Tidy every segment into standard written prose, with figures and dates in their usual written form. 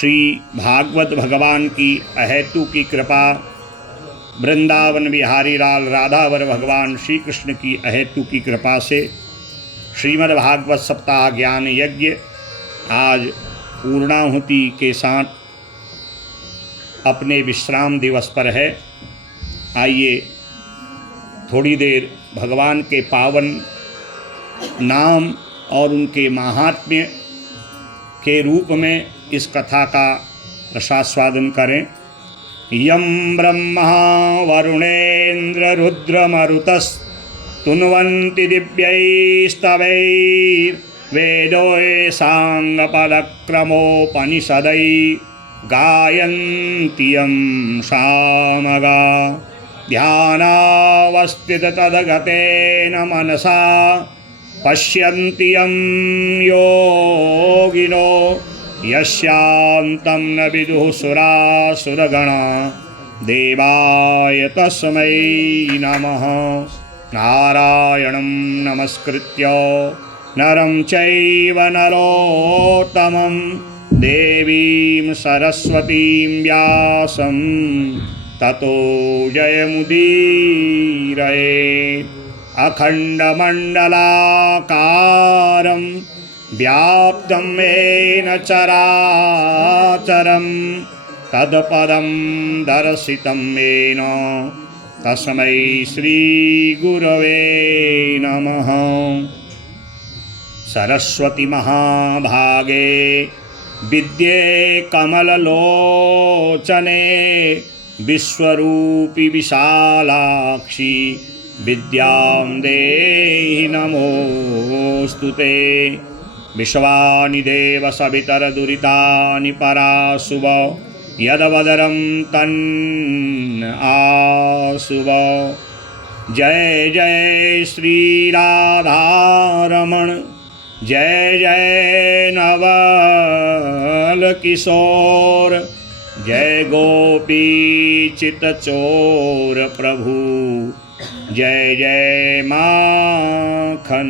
श्री भागवत भगवान की अहेतु की कृपा, वृंदावन बिहारी लाल राधावर भगवान श्री कृष्ण की अहेतु की कृपा से श्रीमद् भागवत सप्ताह ज्ञान यज्ञ आज पूर्णाहुति के साथ अपने विश्राम दिवस पर है। आइए थोड़ी देर भगवान के पावन नाम और उनके महात्म्य के रूप में इस कथा का रसास्वादन करें। यं ब्रह्मा वरुणेन्द्र रुद्रमरुतस्तुन्वन्ति दिव्यैस्तवैर्वेदोऽसाङ्गपदक्रमोपनिषदै गायन्ति यं सामगा ध्यानावस्थिततद्गतेन मनसा पश्यन्ति यं योगिनो यस्यान्तं न विदुः सुरासुरगणा देवाय तस्मै नमः। नारायणं नमस्कृत्य नरं चैव नरोत्तमं देवीं सरस्वतीं व्यासं ततो जयमुदीरयेत्। अखण्डमण्डलाकारं व्याप्तं येन चराचरं तत्पदं दर्शितं येन तस्मै श्रीगुरवे नमः। सरस्वती महाभागे विद्ये कमललोचने विश्वरूपि विशालाक्षी विद्यां देहि नमोऽस्तुते। विश्वानि देव सवितरदुरितानि पराशुभ यदवदरं तन् आशुभ। जय जय श्री राधारमण, जय जय नवल किशोर, जय गोपी चितचोर प्रभु, जय जय माखन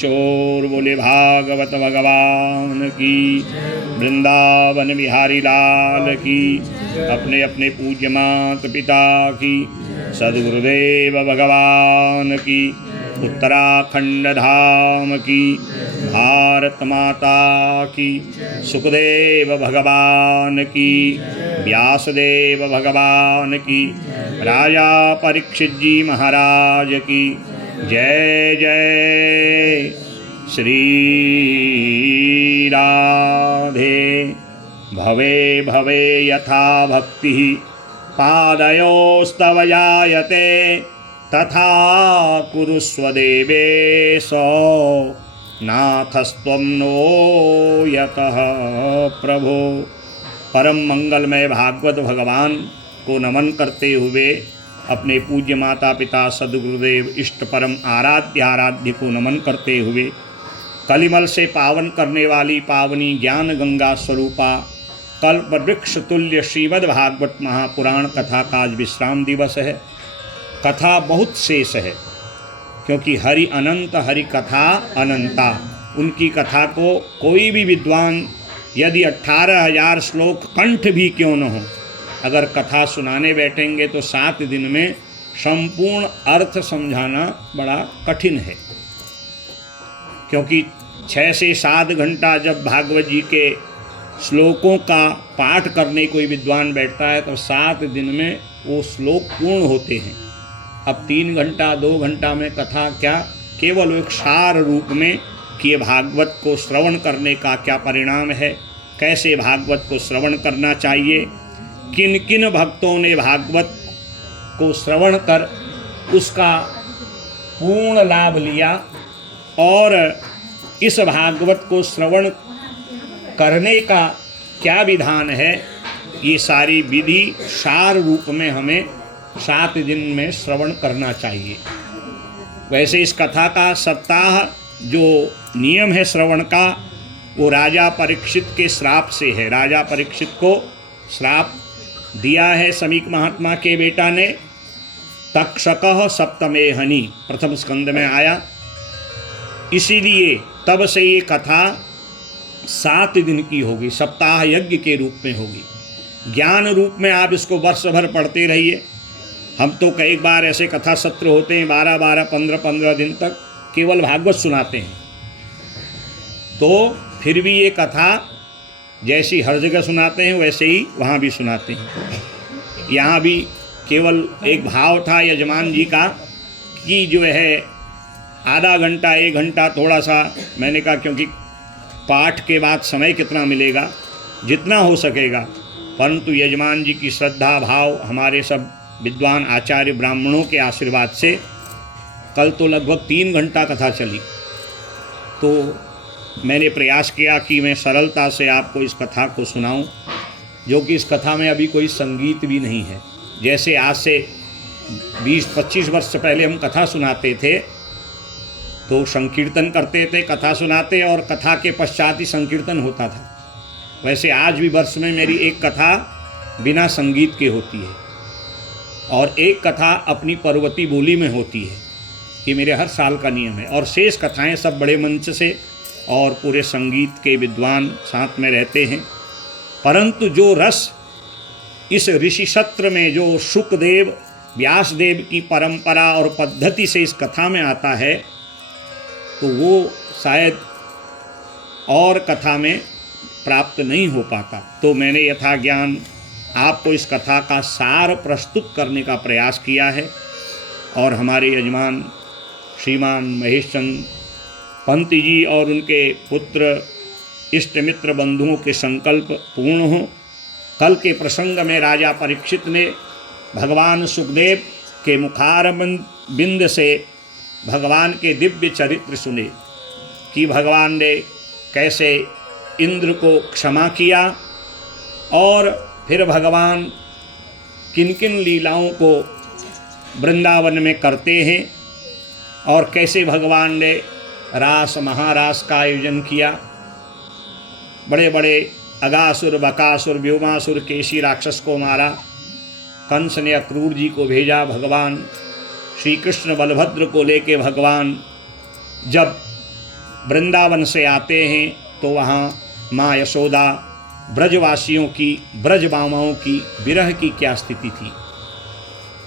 चोर। बोले भागवत भगवान की, वृंदावन बिहारी लाल की, अपने अपने पूज्य मात पिता की, सद्गुरुदेव भगवान की, उत्तराखंड धाम की, भारत माता की, सुखदेव भगवान की, व्यासदेव भगवान की, राजा परीक्षित जी महाराज की जय जय। श्री राधे। भवे भवे यथा भक्ति पादयोस्तव जायते तथा कुरुस्व देवेश नाथस्त्वं नो यतः प्रभो। परम मंगलमय भागवत भगवान को नमन करते हुए अपने पूज्य माता पिता सद्गुरुदेव इष्ट परम आराध्य को नमन करते हुए कलिमल से पावन करने वाली पावनी ज्ञान गंगा स्वरूपा कल्प वृक्ष तुल्य श्रीमद् भागवत महापुराण कथा का आज विश्राम दिवस है। कथा बहुत शेष है क्योंकि हरि अनंत हरि कथा अनंता। उनकी कथा को कोई भी विद्वान यदि 18,000 श्लोक कंठ भी क्यों न हो, अगर कथा सुनाने बैठेंगे तो 7 दिन में संपूर्ण अर्थ समझाना बड़ा कठिन है। क्योंकि 6 से 7 घंटा जब भागवत जी के श्लोकों का पाठ करने कोई विद्वान बैठता है तो 7 दिन में वो श्लोक पूर्ण होते हैं। अब 3 घंटा 2 घंटा में कथा क्या, केवल एक सार रूप में कि ये भागवत को श्रवण करने का क्या परिणाम है, कैसे भागवत को श्रवण करना चाहिए, किन किन भक्तों ने भागवत को श्रवण कर उसका पूर्ण लाभ लिया और इस भागवत को श्रवण करने का क्या विधान है, ये सारी विधि सार रूप में हमें 7 दिन में श्रवण करना चाहिए। वैसे इस कथा का सप्ताह जो नियम है श्रवण का वो राजा परीक्षित के श्राप से है। राजा परीक्षित को श्राप दिया है समीक महात्मा के बेटा ने। तक्षकः सप्तमे हनि प्रथम स्कंद में आया, इसीलिए तब से ये कथा 7 दिन की होगी, सप्ताह यज्ञ के रूप में होगी। ज्ञान रूप में आप इसको वर्ष भर पढ़ते रहिए। हम तो कई बार ऐसे कथा सत्र होते हैं 12-12, 15-15 दिन तक केवल भागवत सुनाते हैं। तो फिर भी ये कथा जैसी हर जगह सुनाते हैं वैसे ही वहाँ भी सुनाते हैं। यहाँ भी केवल एक भाव था यजमान जी का कि जो है आधा घंटा 1 घंटा थोड़ा सा, मैंने कहा क्योंकि पाठ के बाद समय कितना मिलेगा, जितना हो सकेगा, परंतु यजमान जी की श्रद्धा भाव, हमारे सब विद्वान आचार्य ब्राह्मणों के आशीर्वाद से कल तो लगभग 3 घंटा कथा चली। तो मैंने प्रयास किया कि मैं सरलता से आपको इस कथा को सुनाऊं, जो कि इस कथा में अभी कोई संगीत भी नहीं है। जैसे आज से 20-25 वर्ष पहले हम कथा सुनाते थे तो संकीर्तन करते थे, कथा सुनाते और कथा के पश्चात ही संकीर्तन होता था, वैसे आज भी वर्ष में मेरी एक कथा बिना संगीत के होती है और एक कथा अपनी पर्वती बोली में होती है। ये मेरे हर साल का नियम है। और शेष कथाएं सब बड़े मंच से और पूरे संगीत के विद्वान साथ में रहते हैं। परंतु जो रस इस ऋषि सत्र में, जो शुकदेव व्यासदेव की परंपरा और पद्धति से इस कथा में आता है, तो वो शायद और कथा में प्राप्त नहीं हो पाता। तो मैंने यथा ज्ञान आपको इस कथा का सार प्रस्तुत करने का प्रयास किया है। और हमारे यजमान श्रीमान महेश चंद पंत जी और उनके पुत्र इष्ट मित्र बंधुओं के संकल्प पूर्ण हों। कल के प्रसंग में राजा परीक्षित ने भगवान सुखदेव के मुखारबिंद से भगवान के दिव्य चरित्र सुने कि भगवान ने कैसे इंद्र को क्षमा किया और फिर भगवान किन किन लीलाओं को वृंदावन में करते हैं और कैसे भगवान ने रास महारास का आयोजन किया। बड़े बड़े अगासुर, बकासुर, व्योमासुर, केशी राक्षस को मारा। कंस ने अक्रूर जी को भेजा। भगवान श्री कृष्ण बलभद्र को लेके भगवान जब वृंदावन से आते हैं तो वहाँ माँ यशोदा ब्रजवासियों की, ब्रजबामाओं की विरह की क्या स्थिति थी,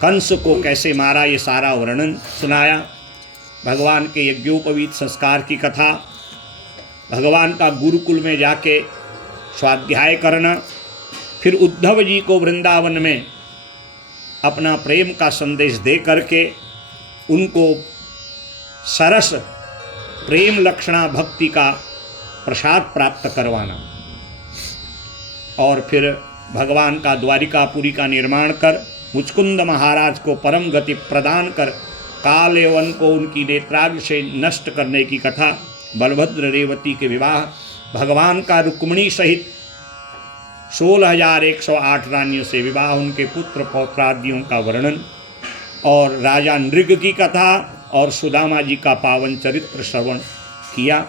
कंस को कैसे मारा, ये सारा वर्णन सुनाया। भगवान के यज्ञोपवीत संस्कार की कथा, भगवान का गुरुकुल में जाके स्वाध्याय करना, फिर उद्धव जी को वृंदावन में अपना प्रेम का संदेश दे करके उनको सरस प्रेम लक्षणा भक्ति का प्रसाद प्राप्त करवाना, और फिर भगवान का द्वारिकापुरी का निर्माण कर मुचकुंद महाराज को परम गति प्रदान कर काल यवन को उनकी नेत्राग्र से नष्ट करने की कथा, बलभद्र रेवती के विवाह, भगवान का रुक्मिणी सहित 16,108 रानियों से विवाह, उनके पुत्र पौत्रादियों का वर्णन, और राजा नृग की कथा और सुदामा जी का पावन चरित्र श्रवण किया।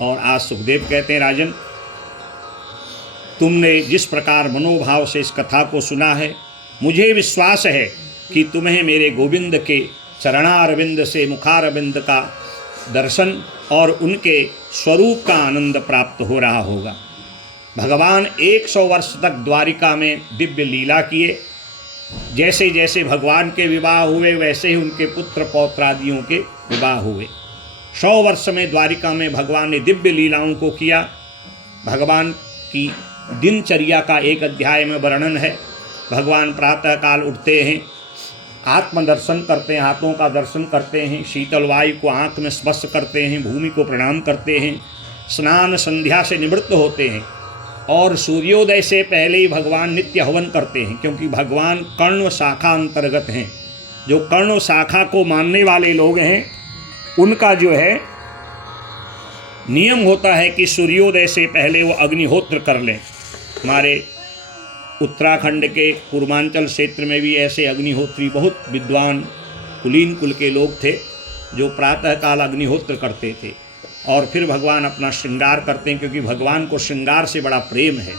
और आज सुखदेव कहते हैं, राजन तुमने जिस प्रकार मनोभाव से इस कथा को सुना है, मुझे विश्वास है कि तुम्हें मेरे गोविंद के चरणारविंद से मुखारविंद का दर्शन और उनके स्वरूप का आनंद प्राप्त हो रहा होगा। भगवान 100 वर्ष तक द्वारिका में दिव्य लीला किए। जैसे जैसे भगवान के विवाह हुए वैसे ही उनके पुत्र पौत्रादियों के विवाह हुए। 100 वर्ष में द्वारिका में भगवान ने दिव्य लीलाओं को किया। भगवान की दिनचर्या का एक अध्याय में वर्णन है। भगवान प्रातःकाल उठते हैं, आत्मदर्शन करते हैं, हाथों का दर्शन करते हैं, शीतल वायु को आँख में स्पर्श करते हैं, भूमि को प्रणाम करते हैं, स्नान संध्या से निवृत्त होते हैं, और सूर्योदय से पहले ही भगवान नित्य हवन करते हैं, क्योंकि भगवान कर्ण शाखा अंतर्गत हैं। जो कर्ण शाखा को मानने वाले लोग हैं उनका जो है नियम होता है कि सूर्योदय से पहले वो अग्निहोत्र कर लें। हमारे उत्तराखंड के पूर्वांचल क्षेत्र में भी ऐसे अग्निहोत्री बहुत विद्वान कुलीन कुल के लोग थे जो प्रातःकाल अग्निहोत्र करते थे और फिर भगवान अपना श्रृंगार करते हैं, क्योंकि भगवान को श्रृंगार से बड़ा प्रेम है।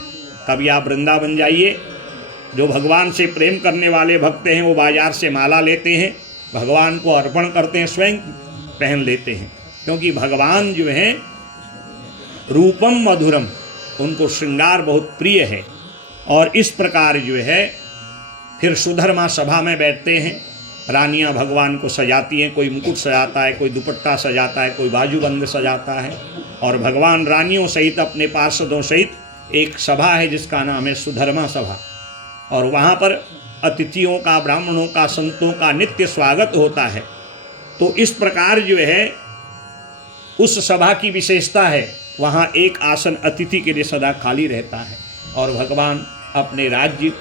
कभी आप वृंदावन जाइए, जो भगवान से प्रेम करने वाले भक्त हैं वो बाजार से माला लेते हैं, भगवान को अर्पण करते हैं, स्वयं पहन लेते हैं, क्योंकि भगवान जो हैं रूपम मधुरम, उनको श्रृंगार बहुत प्रिय है। और इस प्रकार जो है फिर सुधर्मा सभा में बैठते हैं। रानियां भगवान को सजाती हैं, कोई मुकुट सजाता है, कोई दुपट्टा सजाता है, कोई बाजूबंद सजाता है। और भगवान रानियों सहित अपने पार्षदों सहित एक सभा है जिसका नाम है सुधर्मा सभा। और वहाँ पर अतिथियों का, ब्राह्मणों का, संतों का नित्य स्वागत होता है। तो इस प्रकार जो है उस सभा की विशेषता है, वहाँ एक आसन अतिथि के लिए सदा खाली रहता है। और भगवान अपने राज्य,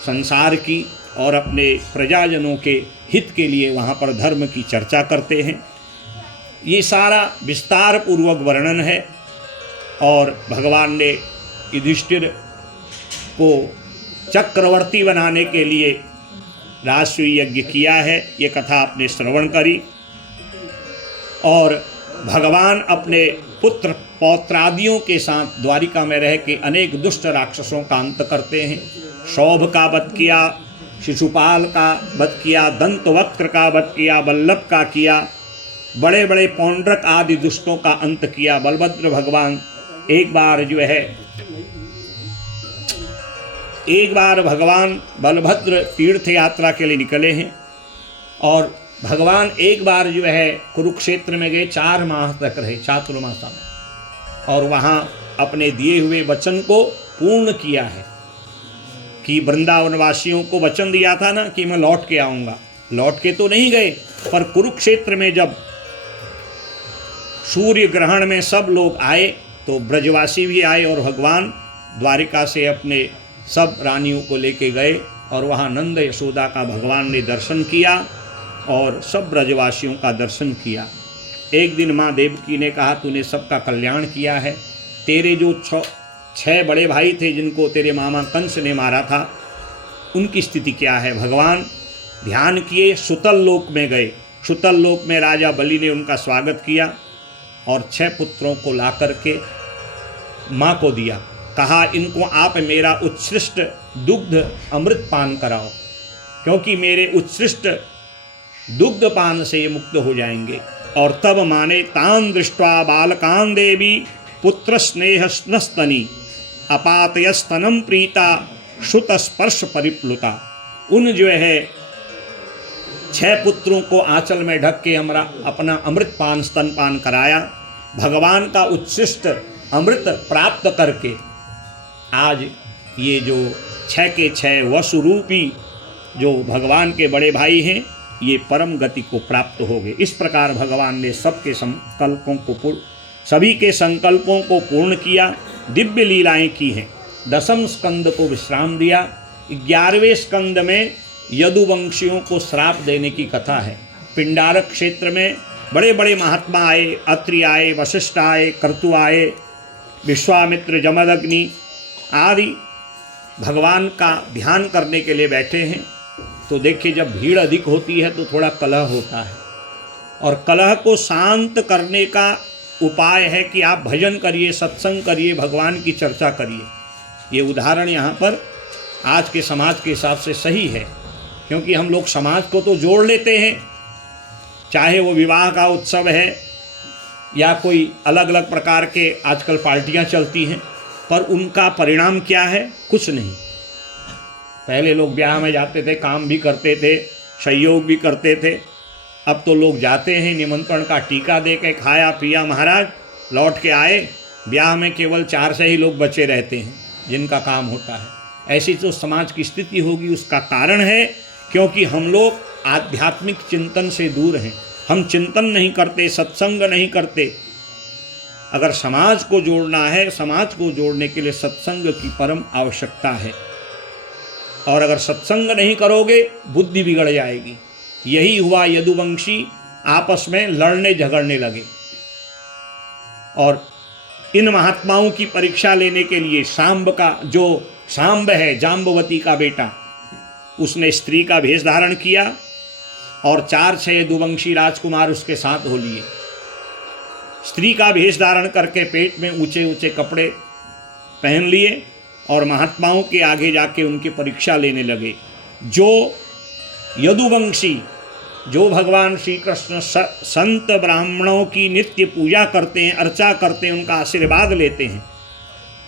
संसार की और अपने प्रजाजनों के हित के लिए वहाँ पर धर्म की चर्चा करते हैं। ये सारा विस्तार पूर्वक वर्णन है। और भगवान ने युधिष्ठिर को चक्रवर्ती बनाने के लिए राजसूय यज्ञ किया है, ये कथा आपने श्रवण करी। और भगवान अपने पुत्र पौत्रादियों के साथ द्वारिका में रह के अनेक दुष्ट राक्षसों का अंत करते हैं। शौभ का वध किया, शिशुपाल का वध किया, दंतवक्त्र का वध किया, वल्लभ का किया, बड़े बड़े पौंड्रक आदि दुष्टों का अंत किया। बलभद्र भगवान एक बार भगवान बलभद्र तीर्थ यात्रा के लिए निकले हैं। और भगवान एक बार जो है कुरुक्षेत्र में गए, 4 माह तक रहे, चातुर्मासा में। और वहाँ अपने दिए हुए वचन को पूर्ण किया है कि वृंदावन वासियों को वचन दिया था ना कि मैं लौट के आऊँगा। लौट के तो नहीं गए, पर कुरुक्षेत्र में जब सूर्य ग्रहण में सब लोग आए तो ब्रजवासी भी आए। और भगवान द्वारिका से अपने सब रानियों को लेके गए और वहाँ नंद यशोदा का भगवान ने दर्शन किया और सब ब्रजवासियों का दर्शन किया। एक दिन माँ देवकी ने कहा, तूने सबका कल्याण किया है। तेरे जो 6 बड़े भाई थे जिनको तेरे मामा कंस ने मारा था, उनकी स्थिति क्या है। भगवान ध्यान किए, सुतल लोक में गए। सुतल लोक में राजा बलि ने उनका स्वागत किया और 6 पुत्रों को ला करके माँ को दिया। कहा, इनको आप मेरा उत्कृष्ट दुग्ध अमृत पान कराओ, क्योंकि मेरे उत्कृष्ट दुग्ध पान से ये मुक्त हो जाएंगे। और तब माने तान दृष्ट्वा बालकान देवी पुत्र स्नेह स्नस्तनी अपातयस्तनम प्रीता श्रुत स्पर्श परिप्लुता। उन जो है 6 पुत्रों को आंचल में ढक के अपना अमृत पान, स्तन पान कराया। भगवान का उत्कृष्ट अमृत प्राप्त करके आज ये जो 6 के 6 वसुरूपी जो भगवान के बड़े भाई हैं, ये परम गति को प्राप्त हो गए। इस प्रकार भगवान ने सभी के संकल्पों को पूर्ण किया, दिव्य लीलाएं की हैं। 10वें स्कंद को विश्राम दिया। 11वें स्कंद में यदुवंशियों को श्राप देने की कथा है। पिंडारक क्षेत्र में बड़े बड़े महात्मा आए, अत्रि आए, वशिष्ठ आए, कर्तु आए, विश्वामित्र, जमदग्नि आदि भगवान का ध्यान करने के लिए बैठे हैं। तो देखिए, जब भीड़ अधिक होती है तो थोड़ा कलह होता है, और कलह को शांत करने का उपाय है कि आप भजन करिए, सत्संग करिए, भगवान की चर्चा करिए। ये उदाहरण यहाँ पर आज के समाज के हिसाब से सही है, क्योंकि हम लोग समाज को तो जोड़ लेते हैं, चाहे वो विवाह का उत्सव है या कोई अलग अलग प्रकार के आजकल पार्टियाँ चलती हैं, पर उनका परिणाम क्या है? कुछ नहीं। पहले लोग ब्याह में जाते थे, काम भी करते थे, सहयोग भी करते थे। अब तो लोग जाते हैं, निमंत्रण का टीका दे के खाया पिया महाराज, लौट के आए, ब्याह में केवल 4 से ही लोग बचे रहते हैं जिनका काम होता है। ऐसी तो समाज की स्थिति होगी। उसका कारण है क्योंकि हम लोग आध्यात्मिक चिंतन से दूर हैं। हम चिंतन नहीं करते, सत्संग नहीं करते। अगर समाज को जोड़ना है, समाज को जोड़ने के लिए सत्संग की परम आवश्यकता है। और अगर सत्संग नहीं करोगे, बुद्धि बिगड़ जाएगी। यही हुआ, यदुवंशी आपस में लड़ने झगड़ने लगे। और इन महात्माओं की परीक्षा लेने के लिए सांब है, जाम्बवती का बेटा, उसने स्त्री का भेष धारण किया और 4-6 यदुवंशी राजकुमार उसके साथ हो लिए। स्त्री का भेष धारण करके पेट में ऊंचे ऊंचे कपड़े पहन लिए और महात्माओं के आगे जाके उनकी परीक्षा लेने लगे। जो यदुवंशी जो भगवान श्री कृष्ण संत ब्राह्मणों की नित्य पूजा करते हैं, अर्चा करते हैं, उनका आशीर्वाद लेते हैं,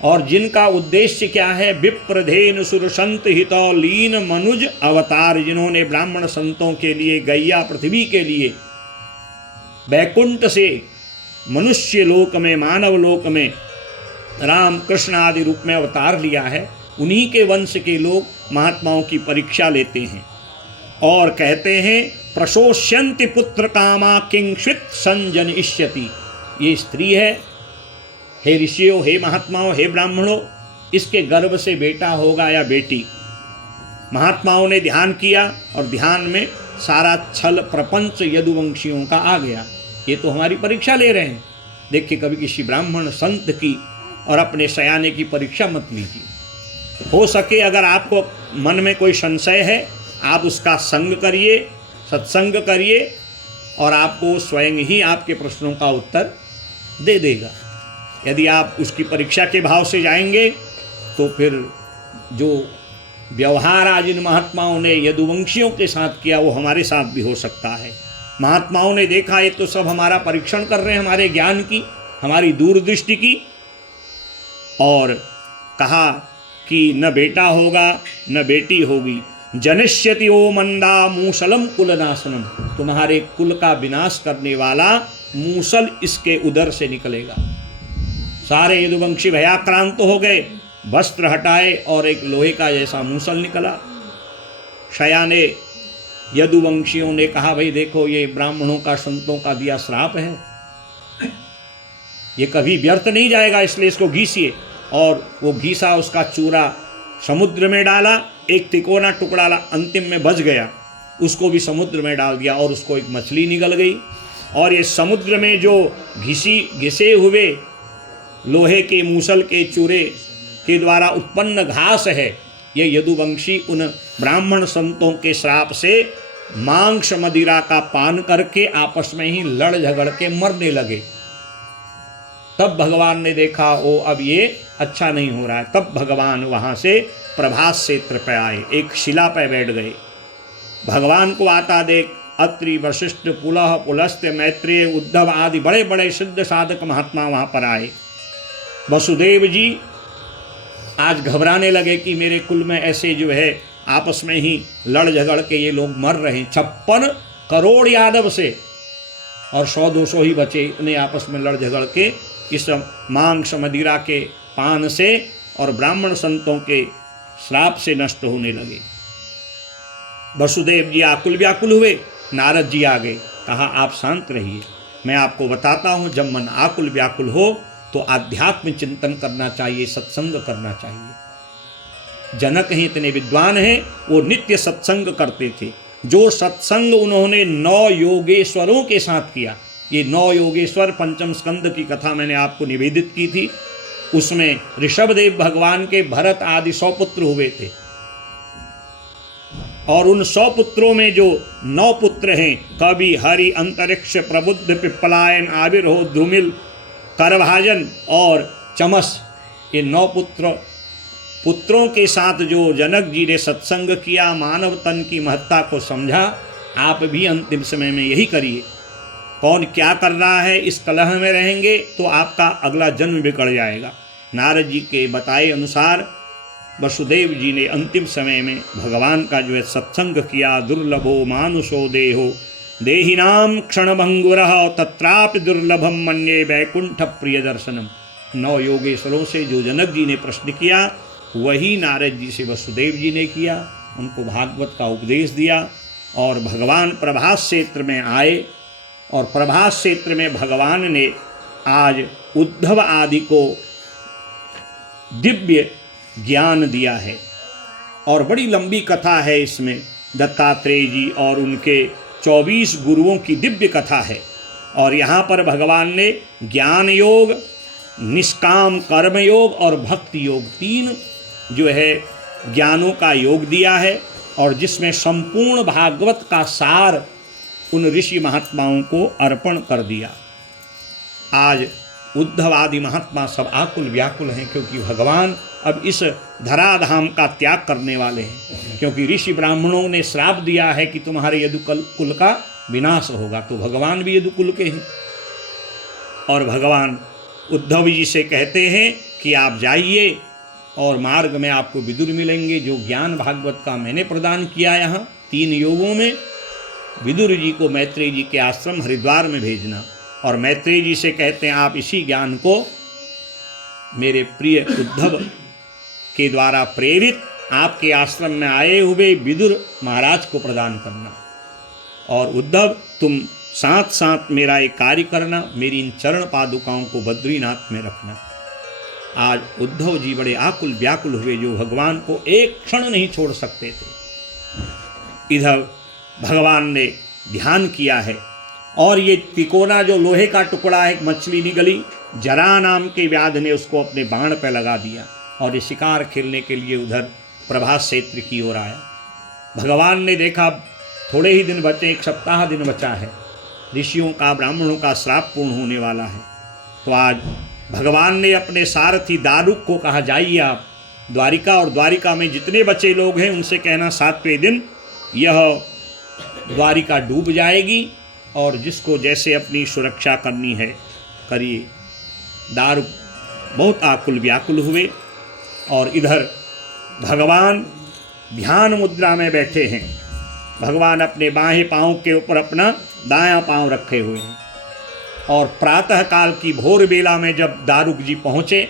और जिनका उद्देश्य क्या है, विप्रधेन सुर संत हितौ लीन मनुज अवतार, जिन्होंने ब्राह्मण संतों के लिए, गैया पृथ्वी के लिए वैकुंठ से मनुष्य लोक में, मानव लोक में राम कृष्ण आदि रूप में अवतार लिया है, उन्हीं के वंश के लोग महात्माओं की परीक्षा लेते हैं और कहते हैं प्रशोष्यन्ति पुत्र कामा किंचित संजनयिष्यति। ये स्त्री है, हे ऋषियों, हे महात्माओं, हे ब्राह्मणों, इसके गर्भ से बेटा होगा या बेटी। महात्माओं ने ध्यान किया और ध्यान में सारा छल प्रपंच यदुवंशियों का आ गया। ये तो हमारी परीक्षा ले रहे हैं। देखिए, कभी किसी ब्राह्मण संत की और अपने सयाने की परीक्षा मत लीजिए। हो सके अगर आपको मन में कोई संशय है, आप उसका संग करिए, सत्संग करिए, और आपको स्वयं ही आपके प्रश्नों का उत्तर दे देगा। यदि आप उसकी परीक्षा के भाव से जाएंगे तो फिर जो व्यवहार आज इन महात्माओं ने यदुवंशियों के साथ किया वो हमारे साथ भी हो सकता है। महात्माओं ने देखा ये तो सब हमारा परीक्षण कर रहे हैं, हमारे ज्ञान की, हमारी दूरदृष्टि की, और कहा कि न बेटा होगा न बेटी होगी। जनिष्यति ओ मंदा मूसलम कुलनाशनम, तुम्हारे कुल का विनाश करने वाला मूसल इसके उदर से निकलेगा। सारे यदुवंशी भयाक्रांत हो गए, वस्त्र हटाए और एक लोहे का जैसा मूसल निकला। शयाने यदुवंशियों ने कहा, भाई देखो, ये ब्राह्मणों का, संतों का दिया श्राप है, ये कभी व्यर्थ नहीं जाएगा, इसलिए इसको घीसिए। और वो घीसा, उसका चूरा समुद्र में डाला, एक तिकोना टुकड़ा अंतिम में बच गया, उसको भी समुद्र में डाल दिया और उसको एक मछली निकल गई। और ये समुद्र में जो घिसे हुए लोहे के मूसल के चूरे के द्वारा उत्पन्न घास है, ये यदुवंशी उन ब्राह्मण संतों के श्राप से मांस मदिरा का पान करके आपस में ही लड़ झगड़ के मरने लगे। तब भगवान ने देखा, ओ अब ये अच्छा नहीं हो रहा है। तब भगवान वहाँ से प्रभास क्षेत्र पे आए, एक शिला पे बैठ गए। भगवान को आता देख अत्रि, वशिष्ठ, पुलह, पुलस्त्य, मैत्रेय, उद्धव आदि बड़े बड़े सिद्ध साधक महात्मा वहाँ पर आए। वसुदेव जी आज घबराने लगे कि मेरे कुल में ऐसे जो है आपस में ही लड़ झगड़ के ये लोग मर रहे हैं। 56 करोड़ यादव से और 100-200 ही बचे, इतने आपस में लड़ झगड़ के इस मांस मदिरा के पान से और ब्राह्मण संतों के श्राप से नष्ट होने लगे। वसुदेव जी आकुल व्याकुल हुए। नारद जी आ गए, कहा आप शांत रहिए, मैं आपको बताता हूँ, जब मन आकुल व्याकुल हो तो आध्यात्म चिंतन करना चाहिए, सत्संग करना चाहिए। जनक ही इतने विद्वान हैं, वो नित्य सत्संग करते थे। जो सत्संग उन्होंने 9 योगेश्वरों के साथ किया, ये 9 योगेश्वर पंचम स्कंद की कथा मैंने आपको निवेदित की थी। उसमें ऋषभदेव भगवान के भरत आदि 100 पुत्र हुए थे, और उन 100 पुत्रों में जो 9 पुत्र हैं, कवि, हरि, अंतरिक्ष, प्रबुद्ध, पिप्पलायन, आविर्हो, द्रुमिल, करभाजन और चमस, ये 9 पुत्रों के साथ जो जनक जी ने सत्संग किया, मानव तन की महत्ता को समझा। आप भी अंतिम समय में यही करिए। कौन क्या कर रहा है, इस कलह में रहेंगे तो आपका अगला जन्म बिगड़ जाएगा। नारद जी के बताए अनुसार वसुदेव जी ने अंतिम समय में भगवान का जो है सत्संग किया। दुर्लभो मानुषो देहो देहिनाम क्षणभंगुरः तत्रापि दुर्लभम मन्ये वैकुंठ प्रिय दर्शनम। 9 योगेश्वरों से जो जनक जी ने प्रश्न किया, वही नारद जी से वसुदेव जी ने किया, उनको भागवत का उपदेश दिया। और भगवान प्रभास क्षेत्र में आए, और प्रभास क्षेत्र में भगवान ने आज उद्धव आदि को दिव्य ज्ञान दिया है। और बड़ी लंबी कथा है इसमें, दत्तात्रेय जी और उनके 24 गुरुओं की दिव्य कथा है। और यहाँ पर भगवान ने ज्ञान योग, निष्काम कर्म योग और भक्ति योग, 3 जो है ज्ञानों का योग दिया है, और जिसमें संपूर्ण भागवत का सार उन ऋषि महात्माओं को अर्पण कर दिया। आज उद्धव आदि महात्मा सब आकुल व्याकुल हैं, क्योंकि भगवान अब इस धराधाम का त्याग करने वाले हैं। क्योंकि ऋषि ब्राह्मणों ने श्राप दिया है कि तुम्हारे यदुकुल का विनाश होगा, तो भगवान भी यदुकुल के हैं। और भगवान उद्धव जी से कहते हैं कि आप जाइए और मार्ग में आपको विदुर मिलेंगे, जो ज्ञान भागवत का मैंने प्रदान किया यहाँ 3 योगों में। विदुर जी को मैत्रेय जी के आश्रम हरिद्वार में भेजना, और मैत्रेय जी से कहते हैं आप इसी ज्ञान को मेरे प्रिय उद्धव के द्वारा प्रेरित आपके आश्रम में आए हुए विदुर महाराज को प्रदान करना। और उद्धव तुम साथ साथ मेरा एक कार्य करना, मेरी इन चरण पादुकाओं को बद्रीनाथ में रखना। आज उद्धव जी बड़े आकुल व्याकुल हुए, जो भगवान को एक क्षण नहीं छोड़ सकते थे। इधर भगवान ने ध्यान किया है, और ये तिकोना जो लोहे का टुकड़ा है, एक मछली निकली, जरा नाम के व्याध ने उसको अपने बाण पर लगा दिया, और ये शिकार खेलने के लिए उधर प्रभास क्षेत्र की ओर आया। भगवान ने देखा थोड़े ही दिन बचे, 1 सप्ताह दिन बचा है, ऋषियों का ब्राह्मणों का श्राप पूर्ण होने वाला है। तो आज भगवान ने अपने सारथी दारुक को कहा जाइए आप द्वारिका, और द्वारिका में जितने बचे लोग हैं उनसे कहना 7वें दिन यह द्वारिका डूब जाएगी, और जिसको जैसे अपनी सुरक्षा करनी है करिए। दारुक बहुत आकुल व्याकुल हुए, और इधर भगवान ध्यान मुद्रा में बैठे हैं। भगवान अपने बाएं पांव के ऊपर अपना दायां पांव रखे हुए हैं, और प्रातः काल की भोर बेला में जब दारुक जी पहुँचे,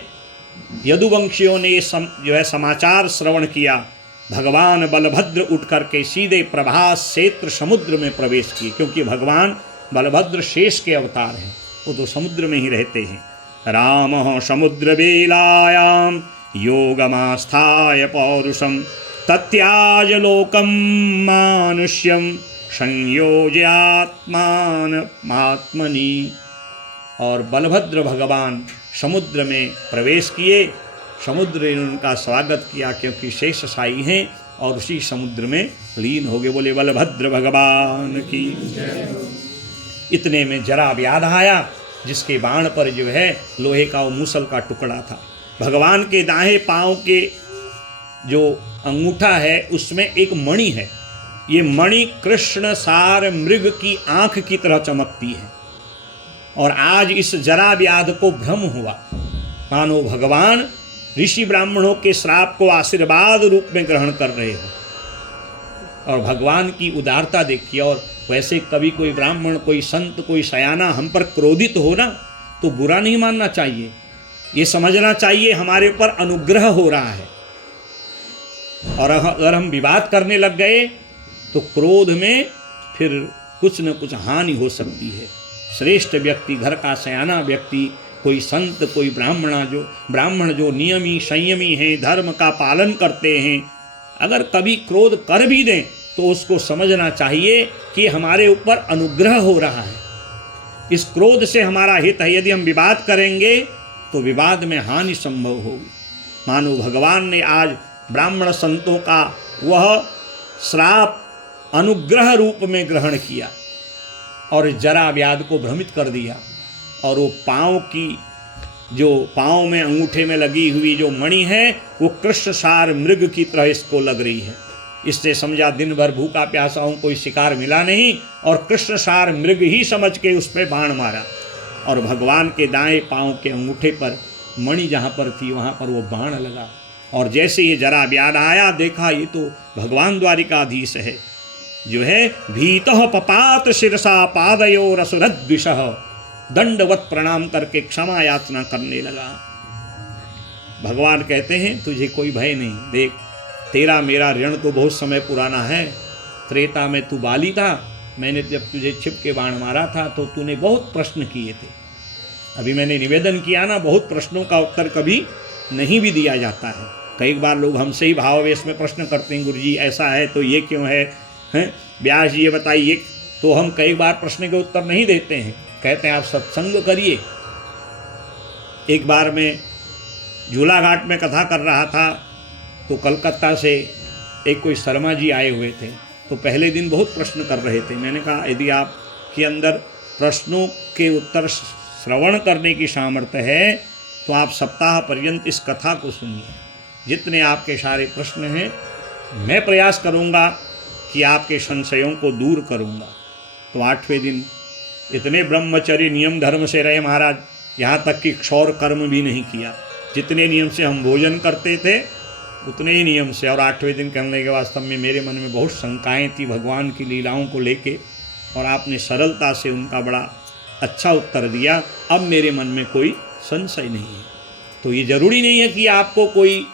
यदुवंशियों ने जो है समाचार श्रवण किया। भगवान बलभद्र उठ करके सीधे प्रभास क्षेत्र समुद्र में प्रवेश किए, क्योंकि भगवान बलभद्र शेष के अवतार हैं, वो तो समुद्र में ही रहते हैं। राम समुद्र बेलायाम योगमास्थाय पौरुषम तत्याज लोकम मानुष्यम संयोज्यात्मात्मनि। और बलभद्र भगवान समुद्र में प्रवेश किए, समुद्र ने उनका स्वागत किया, क्योंकि शेषशायी हैं, और उसी समुद्र में लीन हो गए। बोले बलभद्र भगवान की। इतने में जरा व्याध आया, जिसके बाण पर जो है लोहे का वो मूसल का टुकड़ा था। भगवान के दाएं पांव के जो अंगूठा है उसमें एक मणि है। ये मणि कृष्ण सार मृग की आंख की तरह चमकती है, और आज इस जरा व्याध को भ्रम हुआ, मानो भगवान ऋषि ब्राह्मणों के श्राप को आशीर्वाद रूप में ग्रहण कर रहे हो। और भगवान की उदारता देखिए। और वैसे कभी कोई ब्राह्मण, कोई संत, कोई सयाना हम पर क्रोधित हो ना, तो बुरा नहीं मानना चाहिए, ये समझना चाहिए हमारे ऊपर अनुग्रह हो रहा है। और अगर हम विवाद करने लग गए तो क्रोध में फिर कुछ न कुछ हानि हो सकती है। श्रेष्ठ व्यक्ति, घर का सयाना व्यक्ति, कोई संत, कोई ब्राह्मण जो नियमी संयमी हैं, धर्म का पालन करते हैं, अगर कभी क्रोध कर भी दें तो उसको समझना चाहिए कि हमारे ऊपर अनुग्रह हो रहा है, इस क्रोध से हमारा हित है। यदि हम विवाद करेंगे तो विवाद में हानि संभव होगी। मानो भगवान ने आज ब्राह्मण संतों का वह श्राप अनुग्रह रूप में ग्रहण किया, और जरा व्याध को भ्रमित कर दिया। और वो पाँव में अंगूठे में लगी हुई जो मणि है, वो कृष्ण सार मृग की तरह इसको लग रही है। इससे समझा दिन भर भूखा प्यासा हूँ, कोई शिकार मिला नहीं, और कृष्ण सार मृग ही समझ के उस पर बाण मारा, और भगवान के दाएं पाँव के अंगूठे पर मणि जहाँ पर थी वहाँ पर वो बाण लगा। और जैसे ये जरा व्याध आया, देखा ये तो भगवान द्वारिकाधीश है, जो है भीतः पपात शिरसा पादयो रसुरद्विषः, दंडवत प्रणाम करके क्षमा याचना करने लगा। भगवान कहते हैं तुझे कोई भय नहीं, देख तेरा मेरा ऋण तो बहुत समय पुराना है। त्रेता में तू बाली था, मैंने जब तुझे छिप के बाण मारा था तो तूने बहुत प्रश्न किए थे। अभी मैंने निवेदन किया ना, बहुत प्रश्नों का उत्तर कभी नहीं भी दिया जाता है। कई बार लोग हमसे ही भावावेश में प्रश्न करते हैं, गुरुजी ऐसा है तो ये क्यों है, व्यास जी ये बताइए, तो हम कई बार प्रश्न के उत्तर नहीं देते हैं, कहते हैं आप सत्संग करिए। एक बार मैं झूला घाट में कथा कर रहा था, तो कलकत्ता से एक कोई शर्मा जी आए हुए थे, तो पहले दिन बहुत प्रश्न कर रहे थे। मैंने कहा यदि आपके अंदर प्रश्नों के उत्तर श्रवण करने की सामर्थ्य है तो आप सप्ताह पर्यंत इस कथा को सुनिए। जितने आपके सारे प्रश्न हैं मैं प्रयास करूंगा कि आपके संशयों को दूर करूंगा। तो 8वें दिन इतने ब्रह्मचर्य नियम धर्म से रहे महाराज, यहाँ तक कि क्षौर कर्म भी नहीं किया। जितने नियम से हम भोजन करते थे उतने ही नियम से। और 8वें दिन करने के वास्तव में मेरे मन में बहुत शंकाएं थी भगवान की लीलाओं को लेके, और आपने सरलता से उनका बड़ा अच्छा उत्तर दिया। अब मेरे मन में कोई संशय नहीं है। तो ये जरूरी नहीं है कि आपको कोई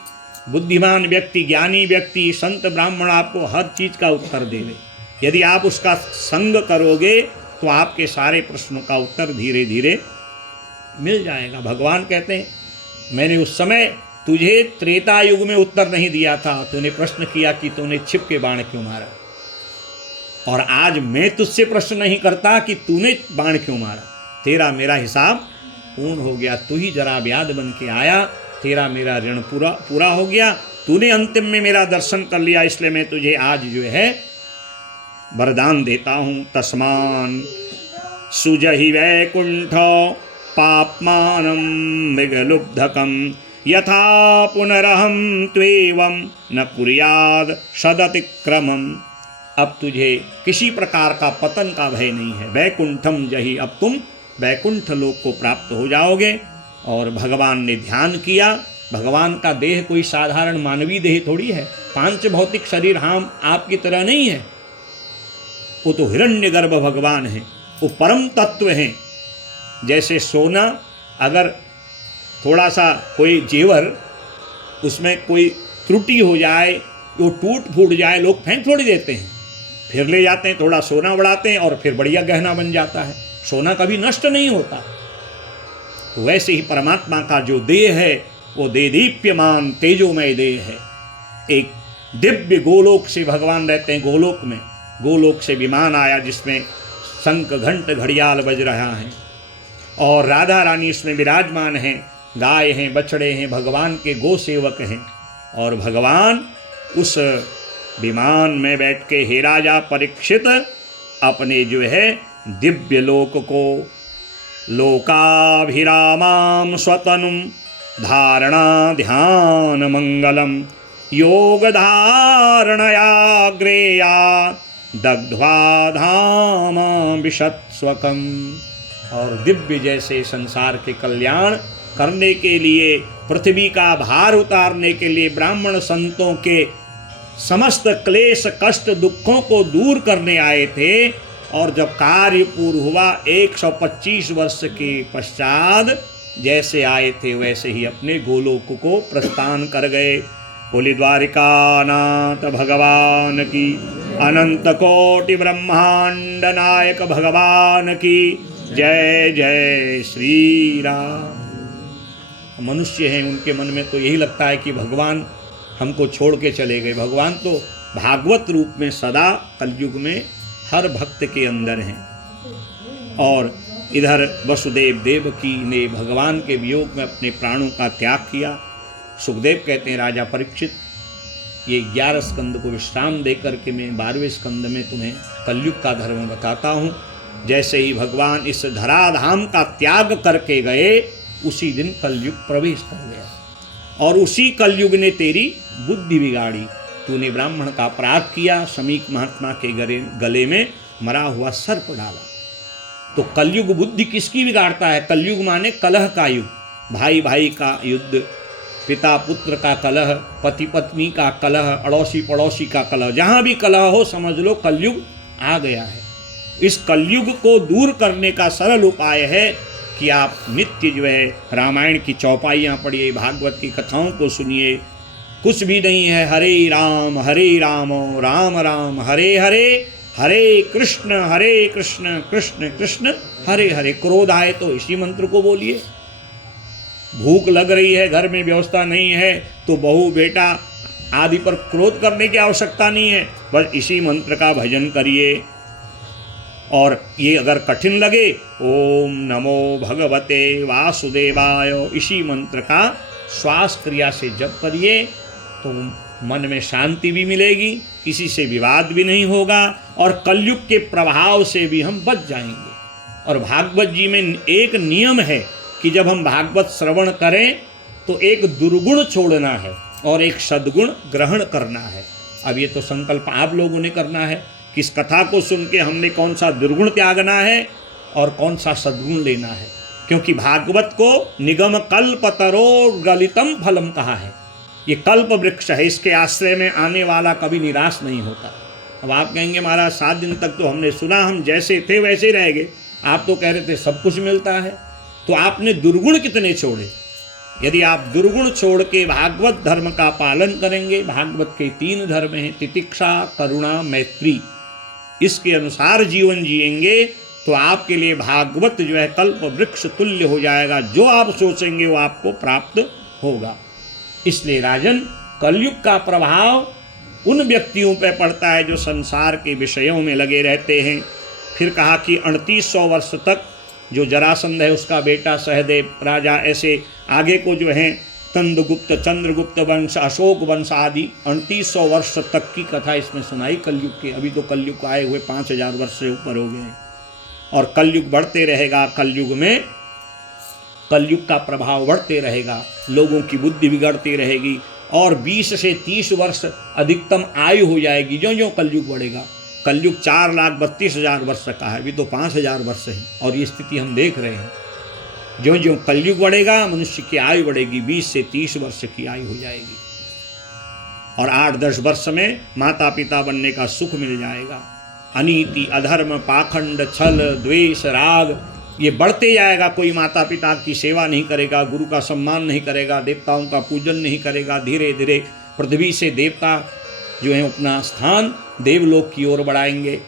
बुद्धिमान व्यक्ति, ज्ञानी व्यक्ति, संत ब्राह्मण आपको हर चीज़ का उत्तर देवे। यदि आप उसका संग करोगे तो आपके सारे प्रश्नों का उत्तर धीरे धीरे मिल जाएगा। भगवान कहते हैं मैंने उस समय तुझे त्रेता युग में उत्तर नहीं दिया था, तूने प्रश्न किया कि तूने छिप के बाण क्यों मारा, और आज मैं तुझसे प्रश्न नहीं करता कि तूने बाण क्यों मारा। तेरा मेरा हिसाब पूर्ण हो गया। तू ही जरा व्याध बन के आया, तेरा मेरा ऋण पूरा हो गया। तूने अंतिम में मेरा दर्शन कर लिया, इसलिए मैं तुझे आज जो है वरदान देता हूँ। तस्मान सुजहि वैकुंठ पाप्मानं मृगलुब्धकं यथा पुनरहं त्वेवं न कुर्याद सदतिक्रमम्। अब तुझे किसी प्रकार का पतन का भय नहीं है। वैकुंठम जही, अब तुम वैकुंठ लोक को प्राप्त हो जाओगे। और भगवान ने ध्यान किया। भगवान का देह कोई साधारण मानवीय देह थोड़ी है, पांच भौतिक शरीर हम आपकी तरह नहीं है। वो तो हिरण्यगर्भ भगवान है, वो परम तत्व हैं। जैसे सोना, अगर थोड़ा सा कोई जेवर उसमें कोई त्रुटि हो जाए, वो टूट फूट जाए, लोग फेंक थोड़ी देते हैं, फिर ले जाते हैं, थोड़ा सोना बढ़ाते हैं और फिर बढ़िया गहना बन जाता है। सोना कभी नष्ट नहीं होता। तो वैसे ही परमात्मा का जो देह है वो देदीप्यमान तेजोमय देह है। एक दिव्य गोलोक से भगवान रहते हैं। गोलोक में, गोलोक से विमान आया जिसमें शंख घंट घड़ियाल बज रहा है, और राधा रानी इसमें विराजमान हैं। गाय हैं, बछड़े हैं, भगवान के गो सेवक हैं। और भगवान उस विमान में बैठ के हे राजा परीक्षित अपने जो है दिव्य लोक को लोकाभिरामां स्वतनुं धारणा ध्यान मंगलम योग धारणया ग्रेया दग्ध्वा धाम विशत्स्वकम। और दिव्य जैसे संसार के कल्याण करने के लिए, पृथ्वी का भार उतारने के लिए, ब्राह्मण संतों के समस्त क्लेश कष्ट दुखों को दूर करने आए थे। और जब कार्य पूर्ण हुआ 125 वर्ष के पश्चात जैसे आए थे वैसे ही अपने गोलोक को प्रस्थान कर गए। बोली द्वारिकानाथ भगवान की, अनंत कोटि ब्रह्मांड नायक भगवान की जय जय श्री राम। मनुष्य हैं, उनके मन में तो यही लगता है कि भगवान हमको छोड़ के चले गए। भगवान तो भागवत रूप में सदा कलयुग में हर भक्त के अंदर हैं। और इधर वसुदेव देवकी ने भगवान के वियोग में अपने प्राणों का त्याग किया। सुखदेव कहते हैं राजा परीक्षित, ये 11 स्कंद को विश्राम देकर के मैं 12वें स्कंद में तुम्हें कलयुग का धर्म बताता हूँ। जैसे ही भगवान इस धराधाम का त्याग करके गए उसी दिन कलयुग प्रवेश कर गया, और उसी कलयुग ने तेरी बुद्धि बिगाड़ी। तूने ब्राह्मण का अपराध किया, समीक महात्मा के गले में मरा हुआ सर्प डाला। तो कलयुग बुद्धि किसकी बिगाड़ता है? कलयुग माने कलह का युग, भाई भाई का युद्ध, पिता पुत्र का कलह, पति पत्नी का कलह, अड़ोसी पड़ोसी का कलह। जहाँ भी कलह हो समझ लो कलयुग आ गया है। इस कलयुग को दूर करने का सरल उपाय है कि आप नित्य जो है रामायण की चौपाइयाँ पढ़िए, भागवत की कथाओं को सुनिए। कुछ भी नहीं है, हरे राम राम राम हरे हरे, हरे कृष्ण कृष्ण कृष्ण हरे हरे। क्रोध आए तो इसी मंत्र को बोलिए। भूख लग रही है, घर में व्यवस्था नहीं है, तो बहू बेटा आदि पर क्रोध करने की आवश्यकता नहीं है, बस इसी मंत्र का भजन करिए। और ये अगर कठिन लगे, ओम नमो भगवते वासुदेवाय, इसी मंत्र का श्वास क्रिया से जप करिए तो मन में शांति भी मिलेगी, किसी से विवाद भी नहीं होगा, और कलयुग के प्रभाव से भी हम बच जाएंगे। और भागवत जी में एक नियम है कि जब हम भागवत श्रवण करें तो एक दुर्गुण छोड़ना है और एक सद्गुण ग्रहण करना है। अब ये तो संकल्प आप लोगों ने करना है कि इस कथा को सुन के हमने कौन सा दुर्गुण त्यागना है और कौन सा सद्गुण लेना है, क्योंकि भागवत को निगम कल्पतरो गलितम फलम कहा है। ये कल्प वृक्ष है, इसके आश्रय में आने वाला कभी निराश नहीं होता। अब आप कहेंगे महाराज 7 दिन तक तो हमने सुना, हम जैसे थे वैसे ही रह गए, आप तो कह रहे थे सब कुछ मिलता है। तो आपने दुर्गुण कितने छोड़े? यदि आप दुर्गुण छोड़ के भागवत धर्म का पालन करेंगे, भागवत के 3 धर्म हैं तितिक्षा, करुणा, मैत्री, इसके अनुसार जीवन जिएंगे तो आपके लिए भागवत जो है कल्प वृक्ष तुल्य हो जाएगा। जो आप सोचेंगे वो आपको प्राप्त होगा। इसलिए राजन, कलयुग का प्रभाव उन व्यक्तियों पर पड़ता है जो संसार के विषयों में लगे रहते हैं। फिर कहा कि 3800 वर्ष तक जो जरासंध है उसका बेटा सहदेव राजा, ऐसे आगे को जो है तंदगुप्त, चंद्रगुप्त वंश, अशोक वंश आदि 3800 वर्ष तक की कथा इसमें सुनाई कलयुग के। अभी तो कलयुग आए हुए 5000 वर्ष से ऊपर हो गए हैं और कलयुग बढ़ते रहेगा। कलयुग में कलयुग का प्रभाव बढ़ते रहेगा, लोगों की बुद्धि बिगड़ती रहेगी और 20 से 30 वर्ष अधिकतम आयु हो जाएगी जो जो कलयुग बढ़ेगा। कलयुग 4,32,000 वर्ष का है, अभी तो 5000 वर्ष है और ये स्थिति हम देख रहे हैं। जो जो कलयुग बढ़ेगा मनुष्य की आयु बढ़ेगी, 20 से 30 वर्ष की आयु हो जाएगी और 8-10 वर्ष में माता पिता बनने का सुख मिल जाएगा। अनीति, अधर्म, पाखंड, छल, द्वेष, राग ये बढ़ते जाएगा। कोई माता पिता की सेवा नहीं करेगा, गुरु का सम्मान नहीं करेगा, देवताओं का पूजन नहीं करेगा। धीरे धीरे पृथ्वी से देवता जो है अपना स्थान देवलोक की ओर बढ़ाएंगे।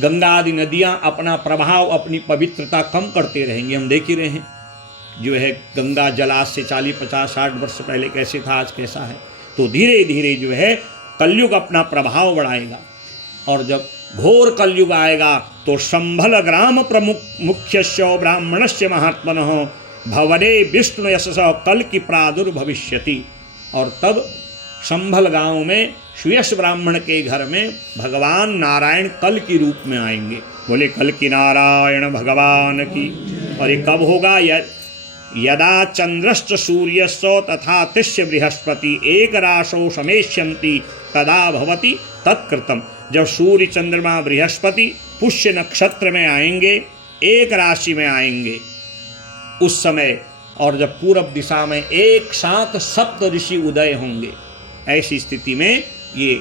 गंगा आदि नदियाँ अपना प्रभाव, अपनी पवित्रता कम करते रहेंगे। हम देख ही रहे हैं जो है गंगा जल आज से 40, 50, 60 वर्ष पहले कैसे था, आज कैसा है। तो धीरे धीरे जो है कलयुग अपना प्रभाव बढ़ाएगा और जब घोर कलयुग आएगा तो संभल ग्राम प्रमुख मुख्यस्य ब्राह्मणस्य महात्मनः भवने विष्णु यशस कल की प्रादुर्भविष्यति। और तब संभल गांव में सुयश ब्राह्मण के घर में भगवान नारायण कल की रूप में आएंगे। बोले कल की नारायण भगवान की। और ये कब होगा? यदा चंद्रश्च सूर्यश्च तथा तिष्य बृहस्पति एक राशो समेष्यन्ति तदा भवति तत्कृतम। जब सूर्य, चंद्रमा, बृहस्पति पुष्य नक्षत्र में आएंगे, एक राशि में आएंगे उस समय, और जब पूरब दिशा में एक साथ सप्त ऋषि उदय होंगे, ऐसी स्थिति में ये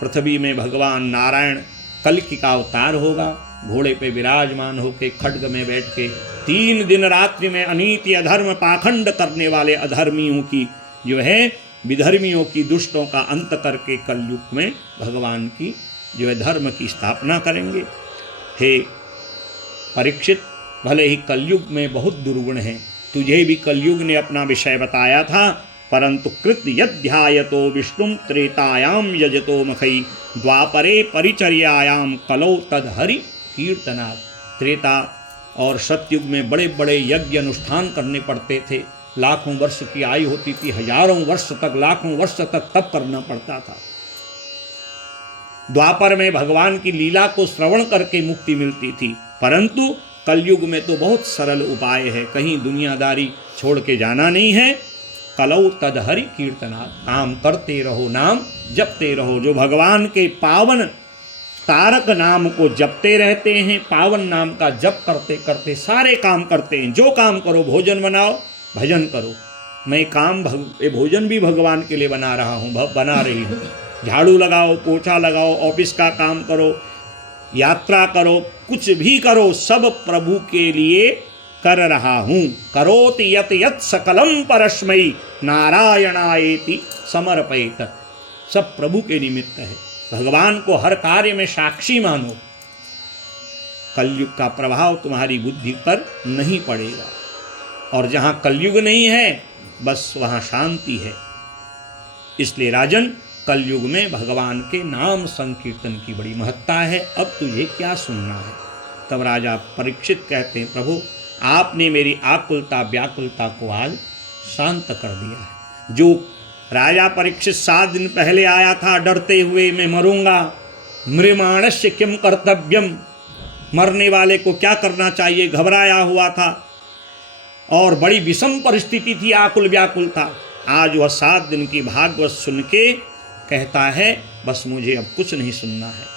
पृथ्वी में भगवान नारायण कल्कि का अवतार होगा। घोड़े पे विराजमान होके खड्ग में बैठ के 3 दिन रात्रि में अनीति, अधर्म, पाखंड करने वाले अधर्मियों की जो है विधर्मियों की, दुष्टों का अंत करके कलयुग में भगवान की जो है धर्म की स्थापना करेंगे। हे परीक्षित, भले ही कलयुग में बहुत दुर्गुण हैं, तुझे भी कलयुग ने अपना विषय बताया था, परंतु कृत यध्यायतो विष्णुम त्रेतायाम यजतो मखई द्वापरे परिचर्यायाम कलौ तदहरि कीर्तनात्। त्रेता और सतयुग में बड़े बड़े यज्ञ अनुष्ठान करने पड़ते थे। लाखों वर्ष की आयु होती थी, हजारों वर्ष तक, लाखों वर्ष तक तप करना पड़ता था। द्वापर में भगवान की लीला को श्रवण करके मुक्ति मिलती थी, परंतु कलयुग में तो बहुत सरल उपाय है, कहीं दुनियादारी छोड़ के जाना नहीं है। कलौ तदहरि कीर्तनात्, काम करते रहो, नाम जपते रहो। जो भगवान के पावन तारक नाम को जपते रहते हैं, पावन नाम का जप करते करते सारे काम करते हैं। जो काम करो, भोजन बनाओ, भजन करो। मैं भोजन भी भगवान के लिए बना रहा हूँ, बना रही हूँ। झाड़ू लगाओ, पोछा लगाओ, ऑफिस का काम करो, यात्रा करो, कुछ भी करो, सब प्रभु के लिए कर रहा हूँ। करोति यत यत सकलम परस्मै नारायणायेति समर्पयेत। सब प्रभु के निमित्त है। भगवान को हर कार्य में साक्षी मानो। कलयुग का प्रभाव तुम्हारी बुद्धि पर नहीं पड़ेगा, और जहाँ कलयुग नहीं है बस वहाँ शांति है। इसलिए राजन, कलयुग में भगवान के नाम संकीर्तन की बड़ी महत्ता है। अब तुझे क्या सुनना है? तब राजा परीक्षित कहते हैं, प्रभु आपने मेरी आकुलता व्याकुलता को आज शांत कर दिया है। जो राजा परीक्षित 7 दिन पहले आया था डरते हुए, मैं मरूंगा, मृमाणस्य किम कर्तव्यम, मरने वाले को क्या करना चाहिए, घबराया हुआ था और बड़ी विषम परिस्थिति थी, आकुल व्याकुल था। आज वह 7 दिन की भागवत सुन के कहता है बस मुझे अब कुछ नहीं सुनना है।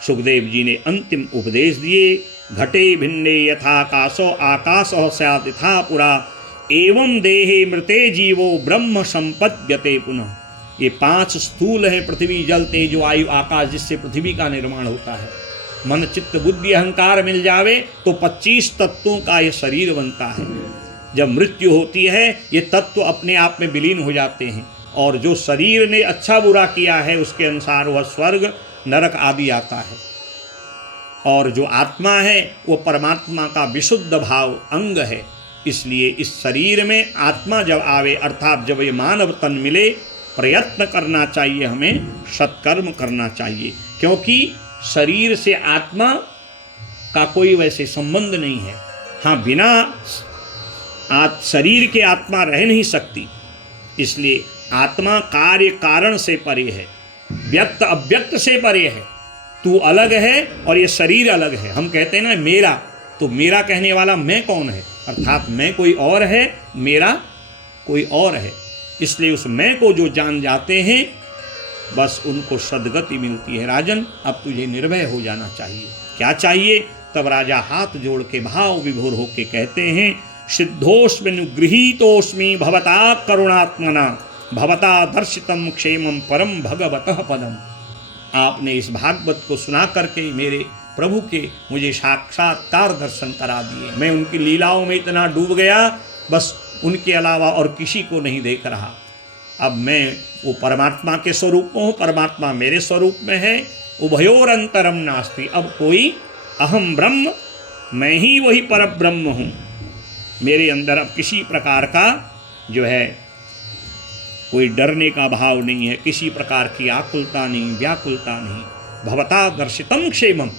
सुखदेव जी ने अंतिम उपदेश दिए, घटे भिन्ने यथाकाशो आकाशो स्यात् यथा पुरा एवं देहे मृते जीवो ब्रह्म संपद्यते पुनः। ये 5 स्थूल है, पृथ्वी जल तेज वायु आकाश, जिससे पृथ्वी का निर्माण होता है। मन चित्त बुद्धि अहंकार मिल जावे तो 25 तत्वों का ये शरीर बनता है। जब मृत्यु होती है ये तत्व अपने आप में विलीन हो जाते हैं और जो शरीर ने अच्छा बुरा किया है उसके अनुसार वह स्वर्ग नरक आदि आता है। और जो आत्मा है वो परमात्मा का विशुद्ध भाव अंग है। इसलिए इस शरीर में आत्मा जब आवे अर्थात जब ये मानव तन मिले, प्रयत्न करना चाहिए, हमें सत्कर्म करना चाहिए, क्योंकि शरीर से आत्मा का कोई वैसे संबंध नहीं है। हाँ, बिना शरीर के आत्मा रह नहीं सकती, इसलिए आत्मा कार्य कारण से परे है, व्यक्त अव्यक्त से परे है। तू अलग है और ये शरीर अलग है। हम कहते हैं ना मेरा, तो मेरा कहने वाला मैं कौन है, अर्थात मैं कोई और है, मेरा कोई और है। इसलिए उस मैं को जो जान जाते हैं बस उनको सद्गति मिलती है। राजन, अब तुझे निर्भय हो जाना चाहिए। क्या चाहिए? तब राजा हाथ जोड़ के भाव विभोर होके कहते हैं, सिद्धोस्मिनुगृहीतोस्मि भवता करुणात्मना भवता दर्शितम क्षेमम परम भगवतः पदम। आपने इस भागवत को सुना करके मेरे प्रभु के मुझे साक्षात्कार दर्शन करा दिए। मैं उनकी लीलाओं में इतना डूब गया, बस उनके अलावा और किसी को नहीं देख रहा। अब मैं वो परमात्मा के स्वरूप में हूँ, परमात्मा मेरे स्वरूप में है। उभयोर अंतरम नास्ति। अब कोई अहम ब्रह्म, मैं ही वही पर ब्रह्म हूँ। मेरे अंदर अब किसी प्रकार का जो है कोई डरने का भाव नहीं है, किसी प्रकार की आकुलता नहीं, व्याकुलता नहीं। भवता दर्शितम क्षेमम।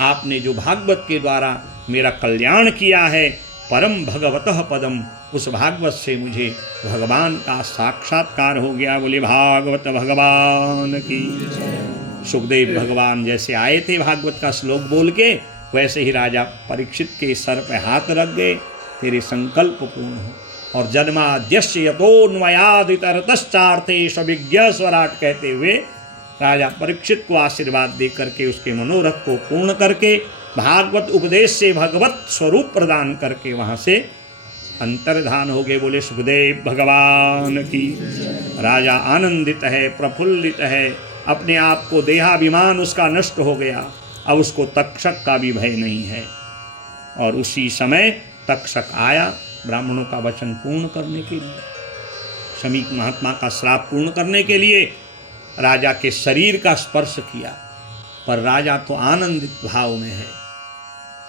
आपने जो भागवत के द्वारा मेरा कल्याण किया है, परम भगवतः पदम, उस भागवत से मुझे भगवान का साक्षात्कार हो गया। बोले भागवत भगवान की। सुखदेव भगवान जैसे आए थे भागवत का श्लोक बोल के, वैसे ही राजा परीक्षित के सर पे हाथ रख गए, तेरे संकल्प पूर्ण हो। और जन्माद्यस्य यतोन्वयादितरतश्चार्थे सविज्ञ स्वराट कहते हुए राजा परीक्षित को आशीर्वाद दे करके उसके मनोरथ को पूर्ण करके भागवत उपदेश से भगवत स्वरूप प्रदान करके वहाँ से अंतर्धान हो गए। बोले सुखदेव भगवान की। राजा आनंदित है, प्रफुल्लित है, अपने आप को देहाभिमान उसका नष्ट हो गया। अब उसको तक्षक का भी भय नहीं है। और उसी समय तक्षक आया ब्राह्मणों का वचन पूर्ण करने के लिए, शमीक महात्मा का श्राप पूर्ण करने के लिए। राजा के शरीर का स्पर्श किया, पर राजा तो आनंदित भाव में है।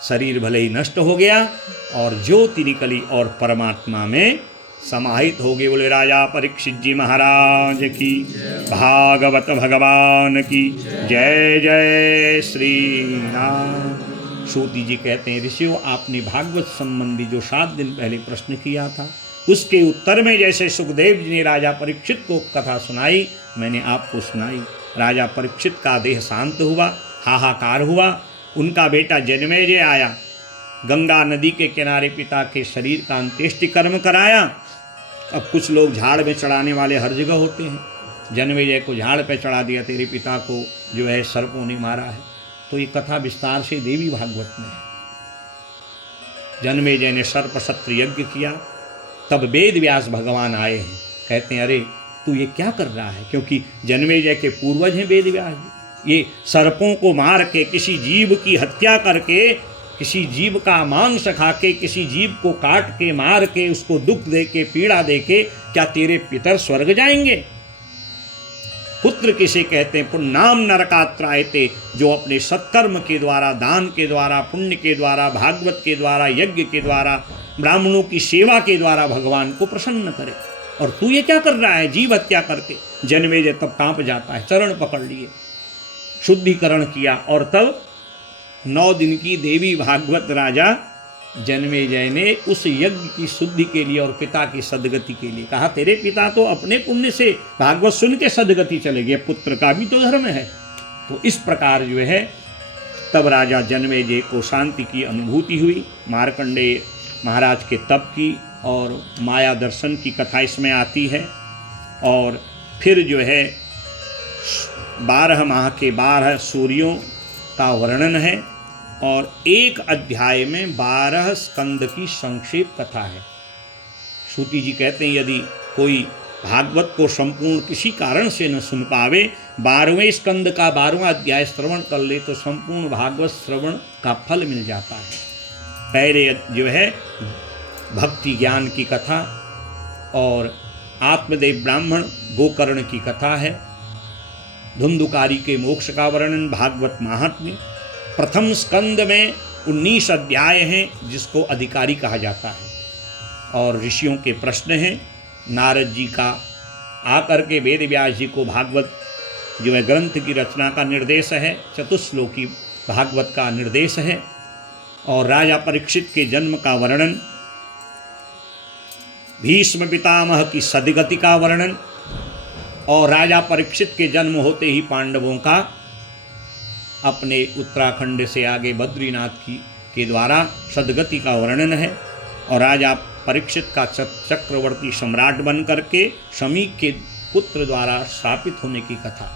शरीर भले ही नष्ट हो गया और ज्योति निकली और परमात्मा में समाहित हो गए। बोले राजा परीक्षित जी महाराज की, भागवत भगवान की जय। जय श्री राम। सूती जी कहते हैं, ऋषियों आपने भागवत संबंधी जो 7 दिन पहले प्रश्न किया था, उसके उत्तर में जैसे सुखदेव जी ने राजा परीक्षित को कथा सुनाई, मैंने आपको सुनाई। राजा परीक्षित का देह शांत हुआ, हाहाकार हुआ। उनका बेटा जन्मेजय आया, गंगा नदी के किनारे पिता के शरीर का अंत्येष्टि कर्म कराया। अब कुछ लोग झाड़ में चढ़ाने वाले हर जगह होते हैं। जन्मेजय को झाड़ पे चढ़ा दिया, तेरे पिता को जो है सर्पों ने मारा है। तो ये कथा विस्तार से देवी भागवत में है। जन्मेजय ने सर्प सत्र यज्ञ किया, तब वेद व्यास भगवान आए हैं, कहते हैं अरे तू ये क्या कर रहा है, क्योंकि जन्मेजय के पूर्वज हैं वेद व्यास जी। ये सर्पों को मार के, किसी जीव की हत्या करके, किसी जीव का मांस खा के, किसी जीव को काट के मार के, उसको दुख दे के, पीड़ा दे के, क्या तेरे पितर स्वर्ग जाएंगे? पुत्र किसे कहते हैं? पुण्नाम नरकात्रायते, जो अपने सत्कर्म के द्वारा, दान के द्वारा, पुण्य के द्वारा, भागवत के द्वारा, यज्ञ के द्वारा, ब्राह्मणों की सेवा के द्वारा भगवान को प्रसन्न करे। और तू ये क्या कर रहा है जीव हत्या करके? जन्मेजय तब कांप जाता है, चरण पकड़ लिए, शुद्धिकरण किया। और तब 9 दिन की देवी भागवत राजा जन्मेजय ने उस यज्ञ की शुद्धि के लिए और पिता की सदगति के लिए कहा, तेरे पिता तो अपने पुण्य से भागवत सुन के सदगति चले गए, पुत्र का भी तो धर्म है। तो इस प्रकार जो है तब राजा जनमेजय को शांति की अनुभूति हुई। मार्कंडेय महाराज के तप की और माया दर्शन की कथा इसमें आती है। और फिर जो है 12 माह के 12 सूर्यों का वर्णन है और एक अध्याय में 12 स्कंद की संक्षेप कथा है। सूती जी कहते हैं यदि कोई भागवत को संपूर्ण किसी कारण से न सुन पावे, 12वें स्कंद का 12वां अध्याय श्रवण कर ले तो संपूर्ण भागवत श्रवण का फल मिल जाता है। पहले जो है भक्ति ज्ञान की कथा और आत्मदेव ब्राह्मण गोकर्ण की कथा है। धुंधुकारी के मोक्ष का वर्णन, भागवत महात्म्य। प्रथम स्कंद में 19 अध्याय हैं जिसको अधिकारी कहा जाता है और ऋषियों के प्रश्न हैं। नारद जी का आकर के वेद व्यास जी को भागवत जो है ग्रंथ की रचना का निर्देश है, चतुश्लोकी भागवत का निर्देश है। और राजा परीक्षित के जन्म का वर्णन, भीष्म पितामह की सदगति का वर्णन और राजा परीक्षित के जन्म होते ही पांडवों का अपने उत्तराखंड से आगे बद्रीनाथ के द्वारा सदगति का वर्णन है। और राजा परीक्षित का चक्रवर्ती सम्राट बन करके शमी के पुत्र द्वारा स्थापित होने की कथा।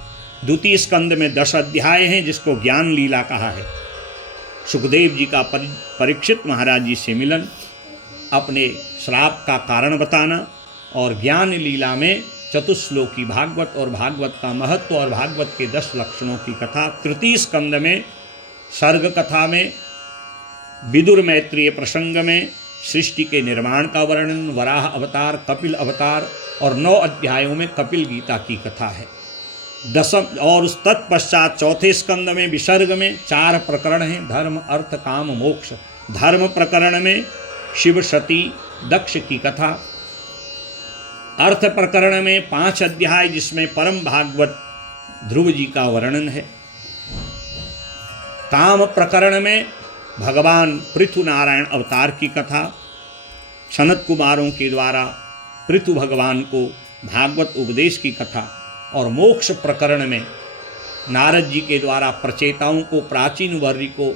द्वितीय स्कंद में 10 अध्याय हैं जिसको ज्ञान लीला कहा है। सुखदेव जी का परीक्षित महाराज जी से मिलन, अपने श्राप का कारण बताना और ज्ञान लीला में चतुश्लोकी भागवत और भागवत का महत्व और भागवत के 10 लक्षणों की कथा। तृतीय स्कंद में सर्ग कथा में विदुर मैत्रेय प्रसंग में सृष्टि के निर्माण का वर्णन, वराह अवतार, कपिल अवतार और 9 अध्यायों में कपिल गीता की कथा है। दसम और तत्पश्चात चौथे स्कंद में विसर्ग में 4 प्रकरण हैं, धर्म अर्थ काम मोक्ष। धर्म प्रकरण में शिव सती दक्ष की कथा। अर्थ प्रकरण में 5 अध्याय जिसमें परम भागवत ध्रुव जी का वर्णन है। काम प्रकरण में भगवान पृथु नारायण अवतार की कथा, सनत कुमारों के द्वारा पृथु भगवान को भागवत उपदेश की कथा। और मोक्ष प्रकरण में नारद जी के द्वारा प्रचेताओं को प्राचीन वर्य को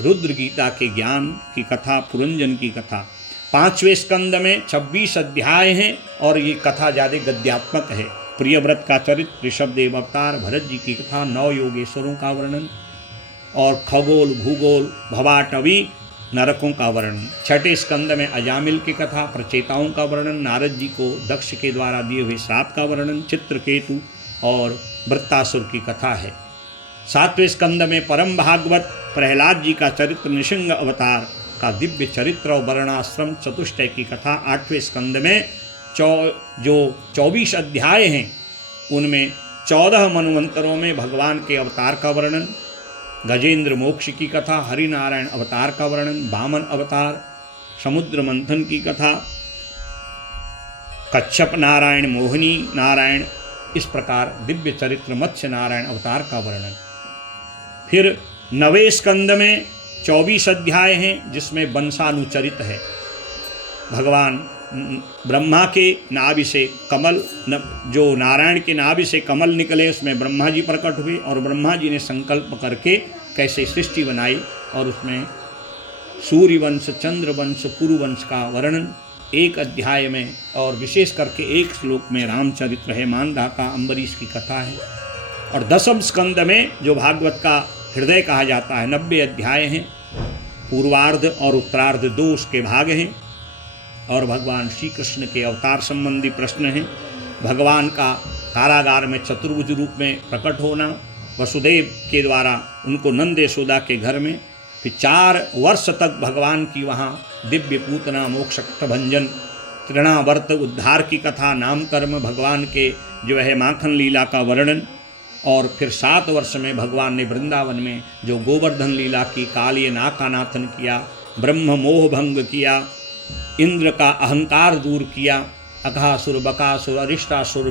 रुद्र गीता के ज्ञान की कथा, पुरंजन की कथा। 5वें स्कंद में 26 अध्याय हैं और ये कथा ज़्यादा गद्यात्मक है। प्रियव्रत का चरित्र, ऋषभदेव अवतार, भरत जी की कथा, 9 योगेश्वरों का वर्णन और खगोल भूगोल भवाटवी नरकों का वर्णन। 6ठे स्कंद में अजामिल की कथा, प्रचेताओं का वर्णन, नारद जी को दक्ष के द्वारा दिए हुए श्राप का वर्णन, चित्रकेतु और वृत्तासुर की कथा है। 7वें स्कंद में परम भागवत प्रहलाद जी का चरित्र, नृसिंह अवतार का दिव्य चरित्र और वर्णाश्रम चतुष्टय की कथा। 8वें स्कंद में जो 24 अध्याय हैं उनमें 14 मनवंतरों में भगवान के अवतार का वर्णन, गजेंद्र मोक्ष की कथा, हरिनारायण अवतार का वर्णन, वामन अवतार, समुद्र मंथन की कथा, कच्छप नारायण, मोहिनी नारायण, इस प्रकार दिव्य चरित्र मत्स्य नारायण अवतार का वर्णन। फिर 9वें स्कंद में 24 अध्याय हैं जिसमें वंशानुचरित है। भगवान ब्रह्मा के नाभि से कमल जो नारायण के नाभि से कमल निकले उसमें ब्रह्मा जी प्रकट हुए और ब्रह्मा जी ने संकल्प करके कैसे सृष्टि बनाई और उसमें सूर्यवंश, चंद्रवंश, कुरुवंश का वर्णन एक अध्याय में और विशेष करके एक श्लोक में रामचरित्र है, मानधाता अम्बरीश की कथा है। और 10वें स्कंद में जो भागवत का हृदय कहा जाता है 90 अध्याय हैं, पूर्वार्ध और उत्तरार्ध 2 उसके भाग हैं और भगवान श्री कृष्ण के अवतार संबंधी प्रश्न हैं। भगवान का कारागार में चतुर्भुज रूप में प्रकट होना, वसुदेव के द्वारा उनको नंद यशोदा के घर में, फिर 4 वर्ष तक भगवान की वहाँ दिव्य पूतना मोक्ष भंजन, तृणावर्त उद्धार की कथा, नामकर्म, भगवान के जो है माखन लीला का वर्णन और फिर 7 वर्ष में भगवान ने वृंदावन में जो गोवर्धन लीला की, कालिय नाग का नाथन किया, ब्रह्म मोह भंग किया, इंद्र का अहंकार दूर किया, अघासुर, बकासुर, अरिष्टासुर,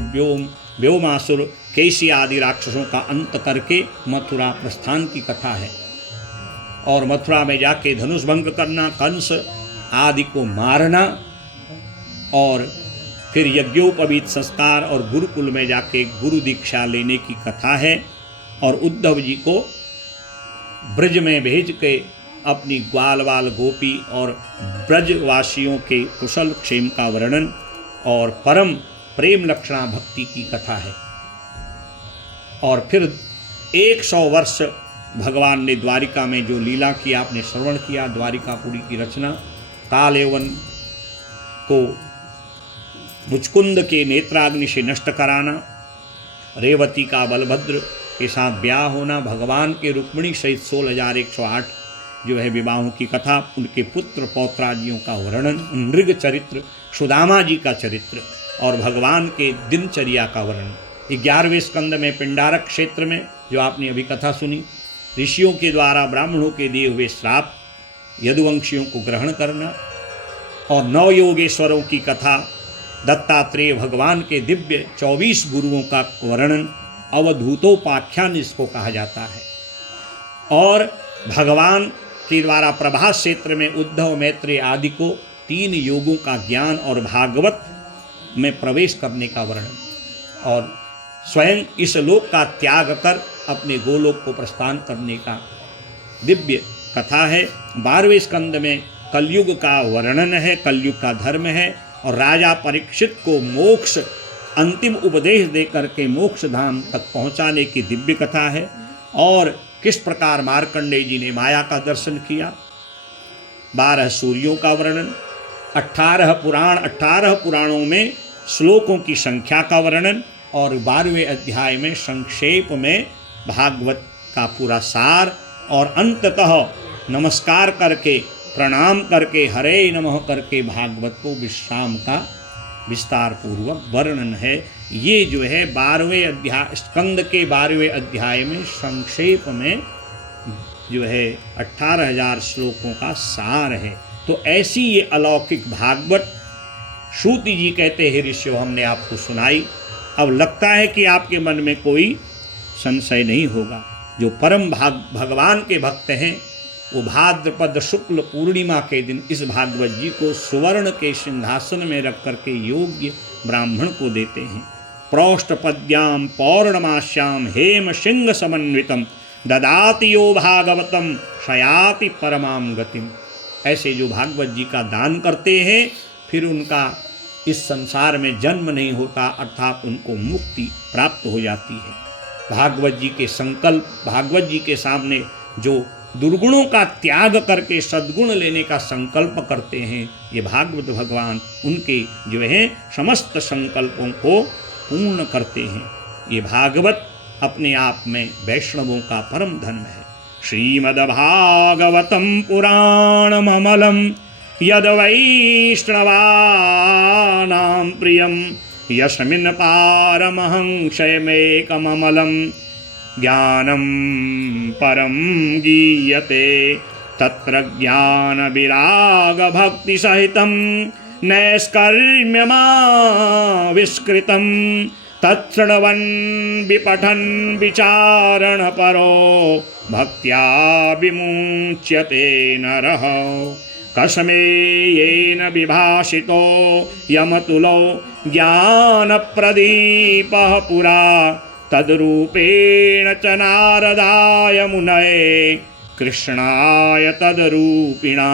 व्योमासुर, केसी आदि राक्षसों का अंत करके मथुरा प्रस्थान की कथा है। और मथुरा में जाके धनुष भंग करना, कंस आदि को मारना और फिर यज्ञोपवीत संस्कार और गुरुकुल में जाके गुरु दीक्षा लेने की कथा है। और उद्धव जी को ब्रज में भेज के अपनी ग्वाल वाल गोपी और ब्रजवासियों के कुशल क्षेम का वर्णन और परम प्रेम लक्षणा भक्ति की कथा है। और फिर 100 वर्ष भगवान ने द्वारिका में जो लीला की आपने श्रवण किया, द्वारिकापुरी की रचना, कालयवन को मुचकुंद के नेत्राग्नि से नष्ट कराना, रेवती का बलभद्र के साथ ब्याह होना, भगवान के रुक्मिणी सहित 16,108 जो है विवाहों की कथा, उनके पुत्र पौत्रादियों का वर्णन, नृग चरित्र, सुदामा जी का चरित्र और भगवान के दिनचर्या का वर्णन। 11वें स्कंद में पिंडारक क्षेत्र में जो आपने अभी कथा सुनी, ऋषियों के द्वारा ब्राह्मणों के दिए हुए श्राप, यदुवंशियों को ग्रहण करना और 9 योगेश्वरों की कथा, दत्तात्रेय भगवान के दिव्य 24 गुरुओं का वर्णन, अवधूतोपाख्यान इसको कहा जाता है। और भगवान के द्वारा प्रभास क्षेत्र में उद्धव, मैत्रेय आदि को 3 योगों का ज्ञान और भागवत में प्रवेश करने का वर्णन, और स्वयं इस लोक का त्याग कर अपने गोलोक को प्रस्थान करने का दिव्य कथा है। 12वें स्कंद में कलयुग का वर्णन है, कलयुग का धर्म है और राजा परीक्षित को मोक्ष अंतिम उपदेश दे करके मोक्ष धाम तक पहुंचाने की दिव्य कथा है। और किस प्रकार मार्कंडेय जी ने माया का दर्शन किया, 12 सूर्यों का वर्णन, 18 पुराणों में श्लोकों की संख्या का वर्णन और 12वें अध्याय में संक्षेप में भागवत का पूरा सार और अंततः नमस्कार करके प्रणाम करके हरे नमः करके भागवत को विश्राम का विस्तार पूर्वक वर्णन है। ये जो है 12वें अध्याय स्कंद के 12वें अध्याय में संक्षेप में जो है 18,000 श्लोकों का सार है। तो ऐसी ये अलौकिक भागवत श्रुति जी कहते हैं ऋषियों हमने आपको सुनाई। अब लगता है कि आपके मन में कोई संशय नहीं होगा। जो परम भगवान के भक्त हैं वो भाद्रपद शुक्ल पूर्णिमा के दिन इस भागवत जी को सुवर्ण के सिंहासन में रख करके योग्य ब्राह्मण को देते हैं। प्रौष्ठपद्याम पौर्णमास्याम हेम सिंह समन्वितम ददाति यो भागवतम शयाति परमाम गतिम। ऐसे जो भागवत जी का दान करते हैं फिर उनका इस संसार में जन्म नहीं होता, अर्थात उनको मुक्ति प्राप्त हो जाती है। भागवत जी के संकल्प, भागवत जी के सामने जो दुर्गुणों का त्याग करके सद्गुण लेने का संकल्प करते हैं, ये भागवत भगवान उनके जो है समस्त संकल्पों को पूर्ण करते हैं। ये भागवत अपने आप में वैष्णवों का परम धर्म है। श्रीमद्भागवतम पुराणममलं यद वैष्णवानां प्रियं यस्मिन् पारमहंसमेकममलं ज्ञानं परं गीयते तत्र ज्ञानविरागभक्तिसहितं नैष्कर्म्यमाविष्कृतं तत्शृण्वन् विपठन् विचारणपरो भक्त्या विमुच्यते नरः। कस्मेयेन विभाषितो यमतुलो ज्ञानप्रदीपः पुरा तद्रूपेण च नारदाय मुनये कृष्णाय तद्रूपिणा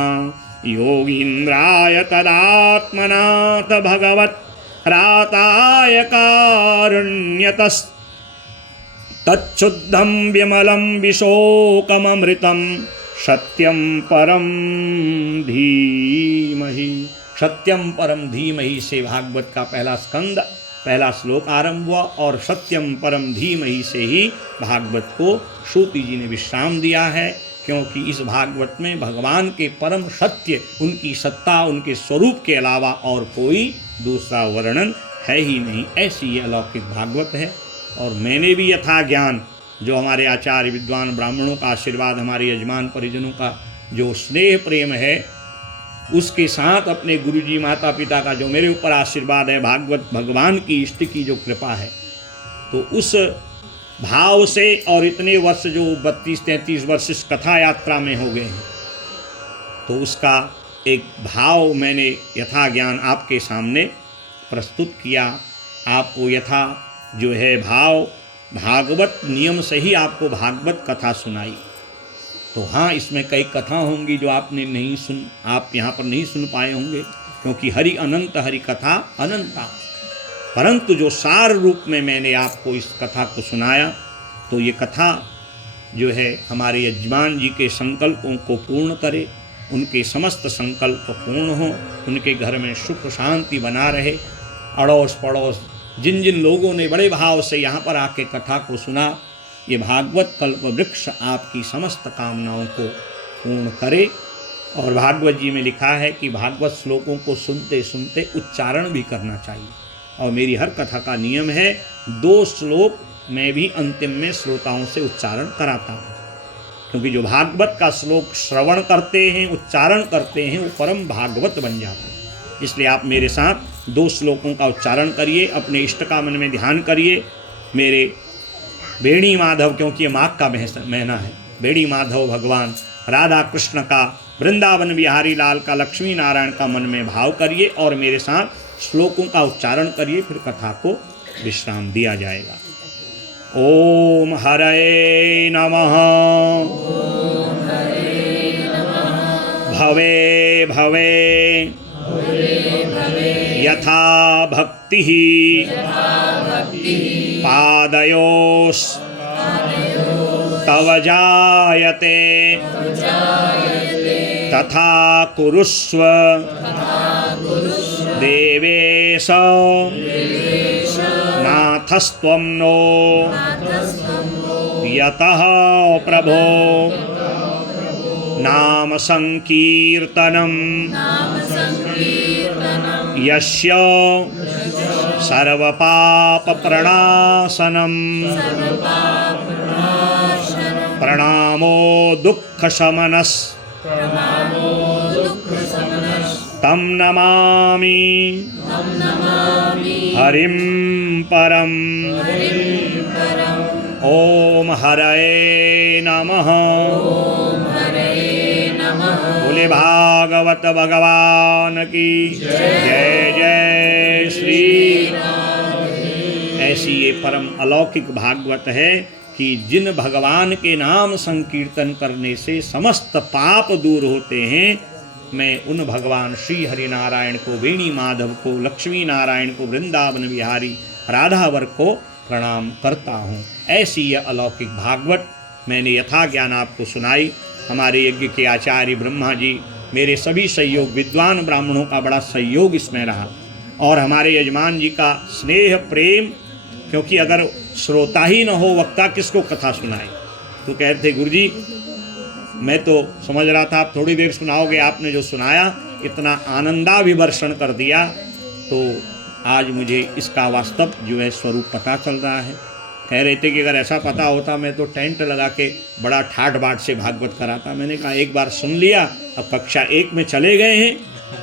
योगीन्द्राय तदात्मनाथ भगवत् राताय कारुण्यतस्तच्छुद्धं विमलं विशोकममृतं सत्यं परम धीमहि। सत्यम परम धीमहि से भागवत का पहला स्कंद, पहला श्लोक आरंभ हुआ और सत्यम परम धीमहि से ही भागवत को श्रुति जी ने विश्राम दिया है, क्योंकि इस भागवत में भगवान के परम सत्य, उनकी सत्ता, उनके स्वरूप के अलावा और कोई दूसरा वर्णन है ही नहीं। ऐसी ये अलौकिक भागवत है। और मैंने भी यथा ज्ञान, जो हमारे आचार्य विद्वान ब्राह्मणों का आशीर्वाद, हमारे यजमान परिजनों का जो स्नेह प्रेम है, उसके साथ अपने गुरुजी माता पिता का जो मेरे ऊपर आशीर्वाद है, भागवत भगवान की इष्ट की जो कृपा है, तो उस भाव से और इतने वर्ष जो 32-33 वर्ष इस कथा यात्रा में हो गए हैं, तो उसका एक भाव मैंने यथा ज्ञान आपके सामने प्रस्तुत किया। आपको यथा जो है भाव भागवत नियम से ही आपको भागवत कथा सुनाई। तो हाँ, इसमें कई कथा होंगी जो आपने नहीं सुन, आप यहाँ पर नहीं सुन पाए होंगे, क्योंकि हरि अनंत, हरि कथा अनंता। परंतु जो सार रूप में मैंने आपको इस कथा को सुनाया, तो ये कथा जो है हमारे यजमान जी के संकल्पों को पूर्ण करे, उनके समस्त संकल्प पूर्ण हो, उनके घर में सुख शांति बना रहे। अड़ोस पड़ोस जिन जिन लोगों ने बड़े भाव से यहाँ पर आके कथा को सुना, ये भागवत कल्प वृक्ष आपकी समस्त कामनाओं को पूर्ण करे। और भागवत जी में लिखा है कि भागवत श्लोकों को सुनते सुनते उच्चारण भी करना चाहिए। और मेरी हर कथा का नियम है 2 श्लोक मैं भी अंतिम में श्रोताओं से उच्चारण कराता हूँ, क्योंकि जो भागवत का श्लोक श्रवण करते हैं, उच्चारण करते हैं, वो परम भागवत बन जाते हैं। इसलिए आप मेरे साथ 2 श्लोकों का उच्चारण करिए, अपने इष्ट का मन में ध्यान करिए। मेरे बेणी माधव, क्योंकि ये माघ का महीना है, बेणी माधव भगवान राधा कृष्ण का, वृंदावन बिहारी लाल का, लक्ष्मी नारायण का मन में भाव करिए और मेरे साथ श्लोकों का उच्चारण करिए, फिर कथा को विश्राम दिया जाएगा। ओम हरे नमः। भवे भवे यथा भक्ति पादयोस् तव जायते तथा कुरुष्व देवेश नाथस्त्वं नो यतः प्रभो नाम संकीर्तनं यस्य सर्वपाप प्रणाशनं प्रणामो दुःख शमनस् तं नमामि हरिं परम। ओम हरये नमः। बोले भागवत भगवान की जय जय श्री। ऐसी ये परम अलौकिक भागवत है कि जिन भगवान के नाम संकीर्तन करने से समस्त पाप दूर होते हैं, मैं उन भगवान श्री हरि नारायण को, वेणी माधव को, लक्ष्मी नारायण को, वृंदावन बिहारी राधावर को प्रणाम करता हूँ। ऐसी यह अलौकिक भागवत मैंने यथा ज्ञान आपको सुनाई। हमारे यज्ञ के आचार्य ब्रह्मा जी, मेरे सभी सहयोग, विद्वान ब्राह्मणों का बड़ा सहयोग इसमें रहा, और हमारे यजमान जी का स्नेह प्रेम, क्योंकि अगर श्रोता ही न हो, वक्ता किसको कथा सुनाए। तो कहते थे गुरु जी, मैं तो समझ रहा था आप थोड़ी देर सुनाओगे, आपने जो सुनाया इतना आनंदाभिवर्षण कर दिया, तो आज मुझे इसका वास्तव जो है स्वरूप पता चल रहा है। कह रहे थे कि अगर ऐसा पता होता मैं तो टेंट लगा के बड़ा ठाट बाट से भागवत कराता। मैंने कहा एक बार सुन लिया, अब कक्षा 1 में चले गए हैं,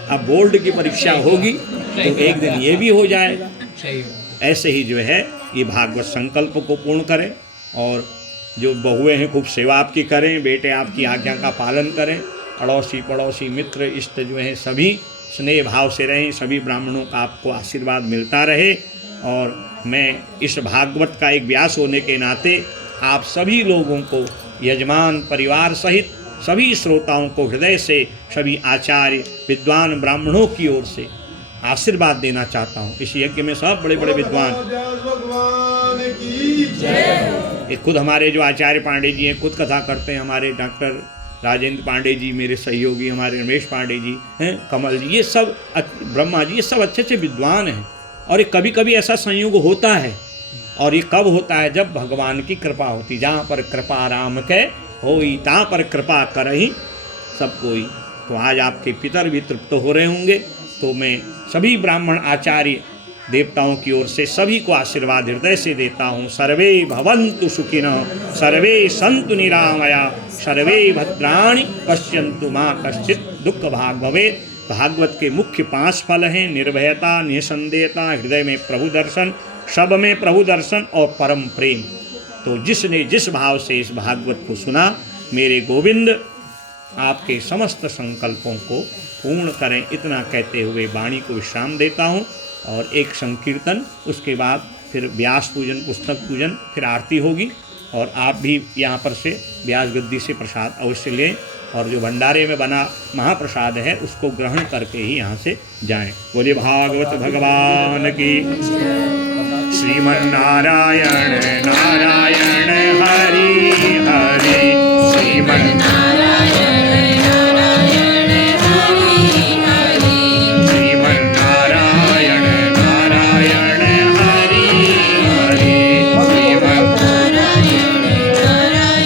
अब बोर्ड की परीक्षा होगी तो एक दिन ये भी हो जाएगा। ऐसे ही जो है ये भागवत संकल्प को पूर्ण करें, और जो बहुएं हैं खूब सेवा आपकी करें, बेटे आपकी आज्ञा का पालन करें, अड़ोसी पड़ोसी मित्र इष्ट जो हैं सभी स्नेह भाव से रहें, सभी ब्राह्मणों का आपको आशीर्वाद मिलता रहे। और मैं इस भागवत का एक व्यास होने के नाते आप सभी लोगों को, यजमान परिवार सहित सभी श्रोताओं को हृदय से, सभी आचार्य विद्वान ब्राह्मणों की ओर से आशीर्वाद देना चाहता हूँ। इस यज्ञ में सब बड़े बड़े विद्वान, एक खुद हमारे जो आचार्य पांडे जी हैं, खुद कथा करते हैं, हमारे डॉक्टर राजेंद्र पांडे जी मेरे सहयोगी, हमारे रमेश पांडे जी हैं, कमल जी, ये सब ब्रह्मा जी, ये सब अच्छे अच्छे विद्वान हैं। और ये कभी कभी ऐसा संयोग होता है, और ये कब होता है? जब भगवान की कृपा होती। जहाँ पर कृपा राम के होई, तहाँ पर कृपा करही सब कोई। तो आज आपके पितर भी तृप्त हो रहे होंगे, तो मैं सभी ब्राह्मण आचार्य देवताओं की ओर से सभी को आशीर्वाद हृदय से देता हूँ। सर्वे भवन्तु सुखिनः, सर्वे सन्तु निरामया, सर्वे भद्राणि पश्यन्तु मा कश्चित् दुःख भाग् भवेत्। भागवत के मुख्य 5 फल हैं: निर्भयता, निसंदेहता, हृदय में प्रभु दर्शन, शब में प्रभु दर्शन और परम प्रेम। तो जिसने जिस भाव से इस भागवत को सुना, मेरे गोविंद आपके समस्त संकल्पों को पूर्ण करें। इतना कहते हुए वाणी को विश्राम देता हूँ, और एक संकीर्तन, उसके बाद फिर व्यास पूजन, पुस्तक पूजन, फिर आरती होगी। और आप भी यहाँ पर से व्यास गद्दी से प्रसाद अवश्य लें और जो भंडारे में बना महाप्रसाद है उसको ग्रहण करके ही यहाँ से जाएं। बोलिए भागवत भगवान की। श्रीमन्नारायण नारायण हरि हरि श्रीमन्नारायण नारायण हरि हरि श्रीमन्नारायण नारायण हरि हरि श्रीमन्नारायण नारायण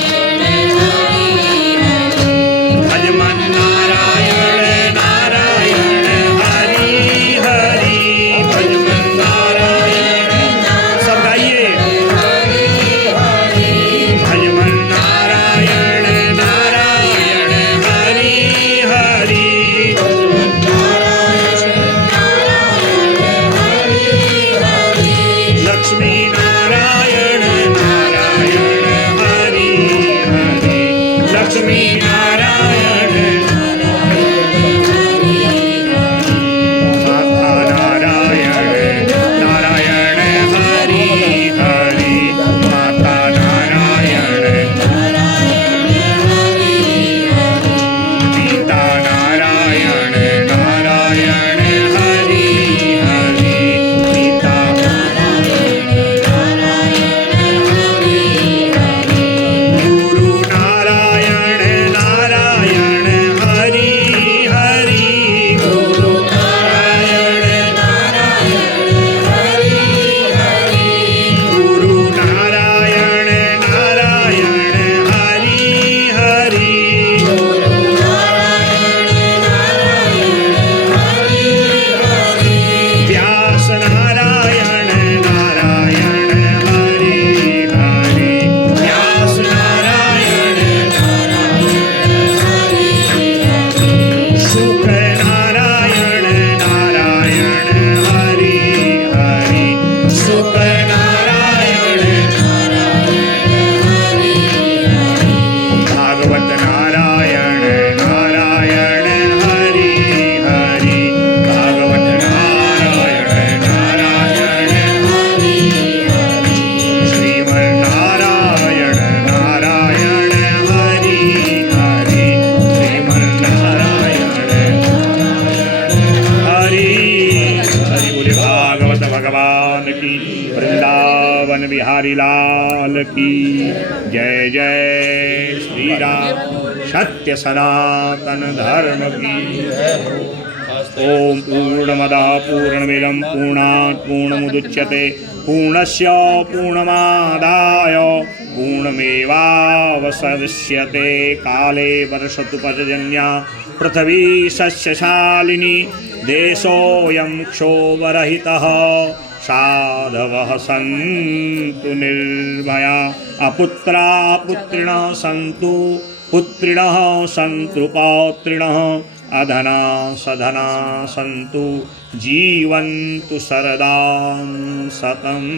हरि हरि भजमन्नारायण नारायण हरि हरि भजमन्नारायण सब गाइए भजमन्नारायण नारायण हरि हरि लक्ष्मी नारायण नारायण हरि हरि लक्ष्मी नारायण माता नारायण नारायण हरि हरि माता नारायण पिता नारायण नारायण हरि हरि पिता गुरु नारायण नारायण हरि हरि गुरु नारायण नारायण हरि हरि गुरु नारायण नारायण हरि हरि गुरु नारायण नारायण हरि हरि व्यास नारायण नारायण हरि हरि व्यास नारायण नारायण हरि हरि शुक नारायण नारायण हरि हरि शुक नारायण नारायण हरि हरि भागवत नारायण नारायण हरि हरि भागवत नारायण नारायण हरि हरि श्रीमन्नारायण नारायण हरि हरि श्रीमन्नारायण हरि हरि बोले भागवत भगवान की। वृंदावन बिहारी लाल की जय जय श्री राम सत्य सनातन धर्म की। ओम पूर्णमदः पूर्णमिदं पूर्णात् पूर्णमुदच्यते पूर्णस्य पूर्णमादाय पूर्णमेवावशिष्यते काले वर्षतु पर्जन्या पृथ्वी सस्यशालिनी देशोऽयं क्षोभरहितः साधवः सन्तु निर्भया अपुत्रा पुत्रिणः सन्तु पुत्रिणः सन्तु पौत्रिणः अधना सधना सन्तु जीवन्तु शरदां शतम्।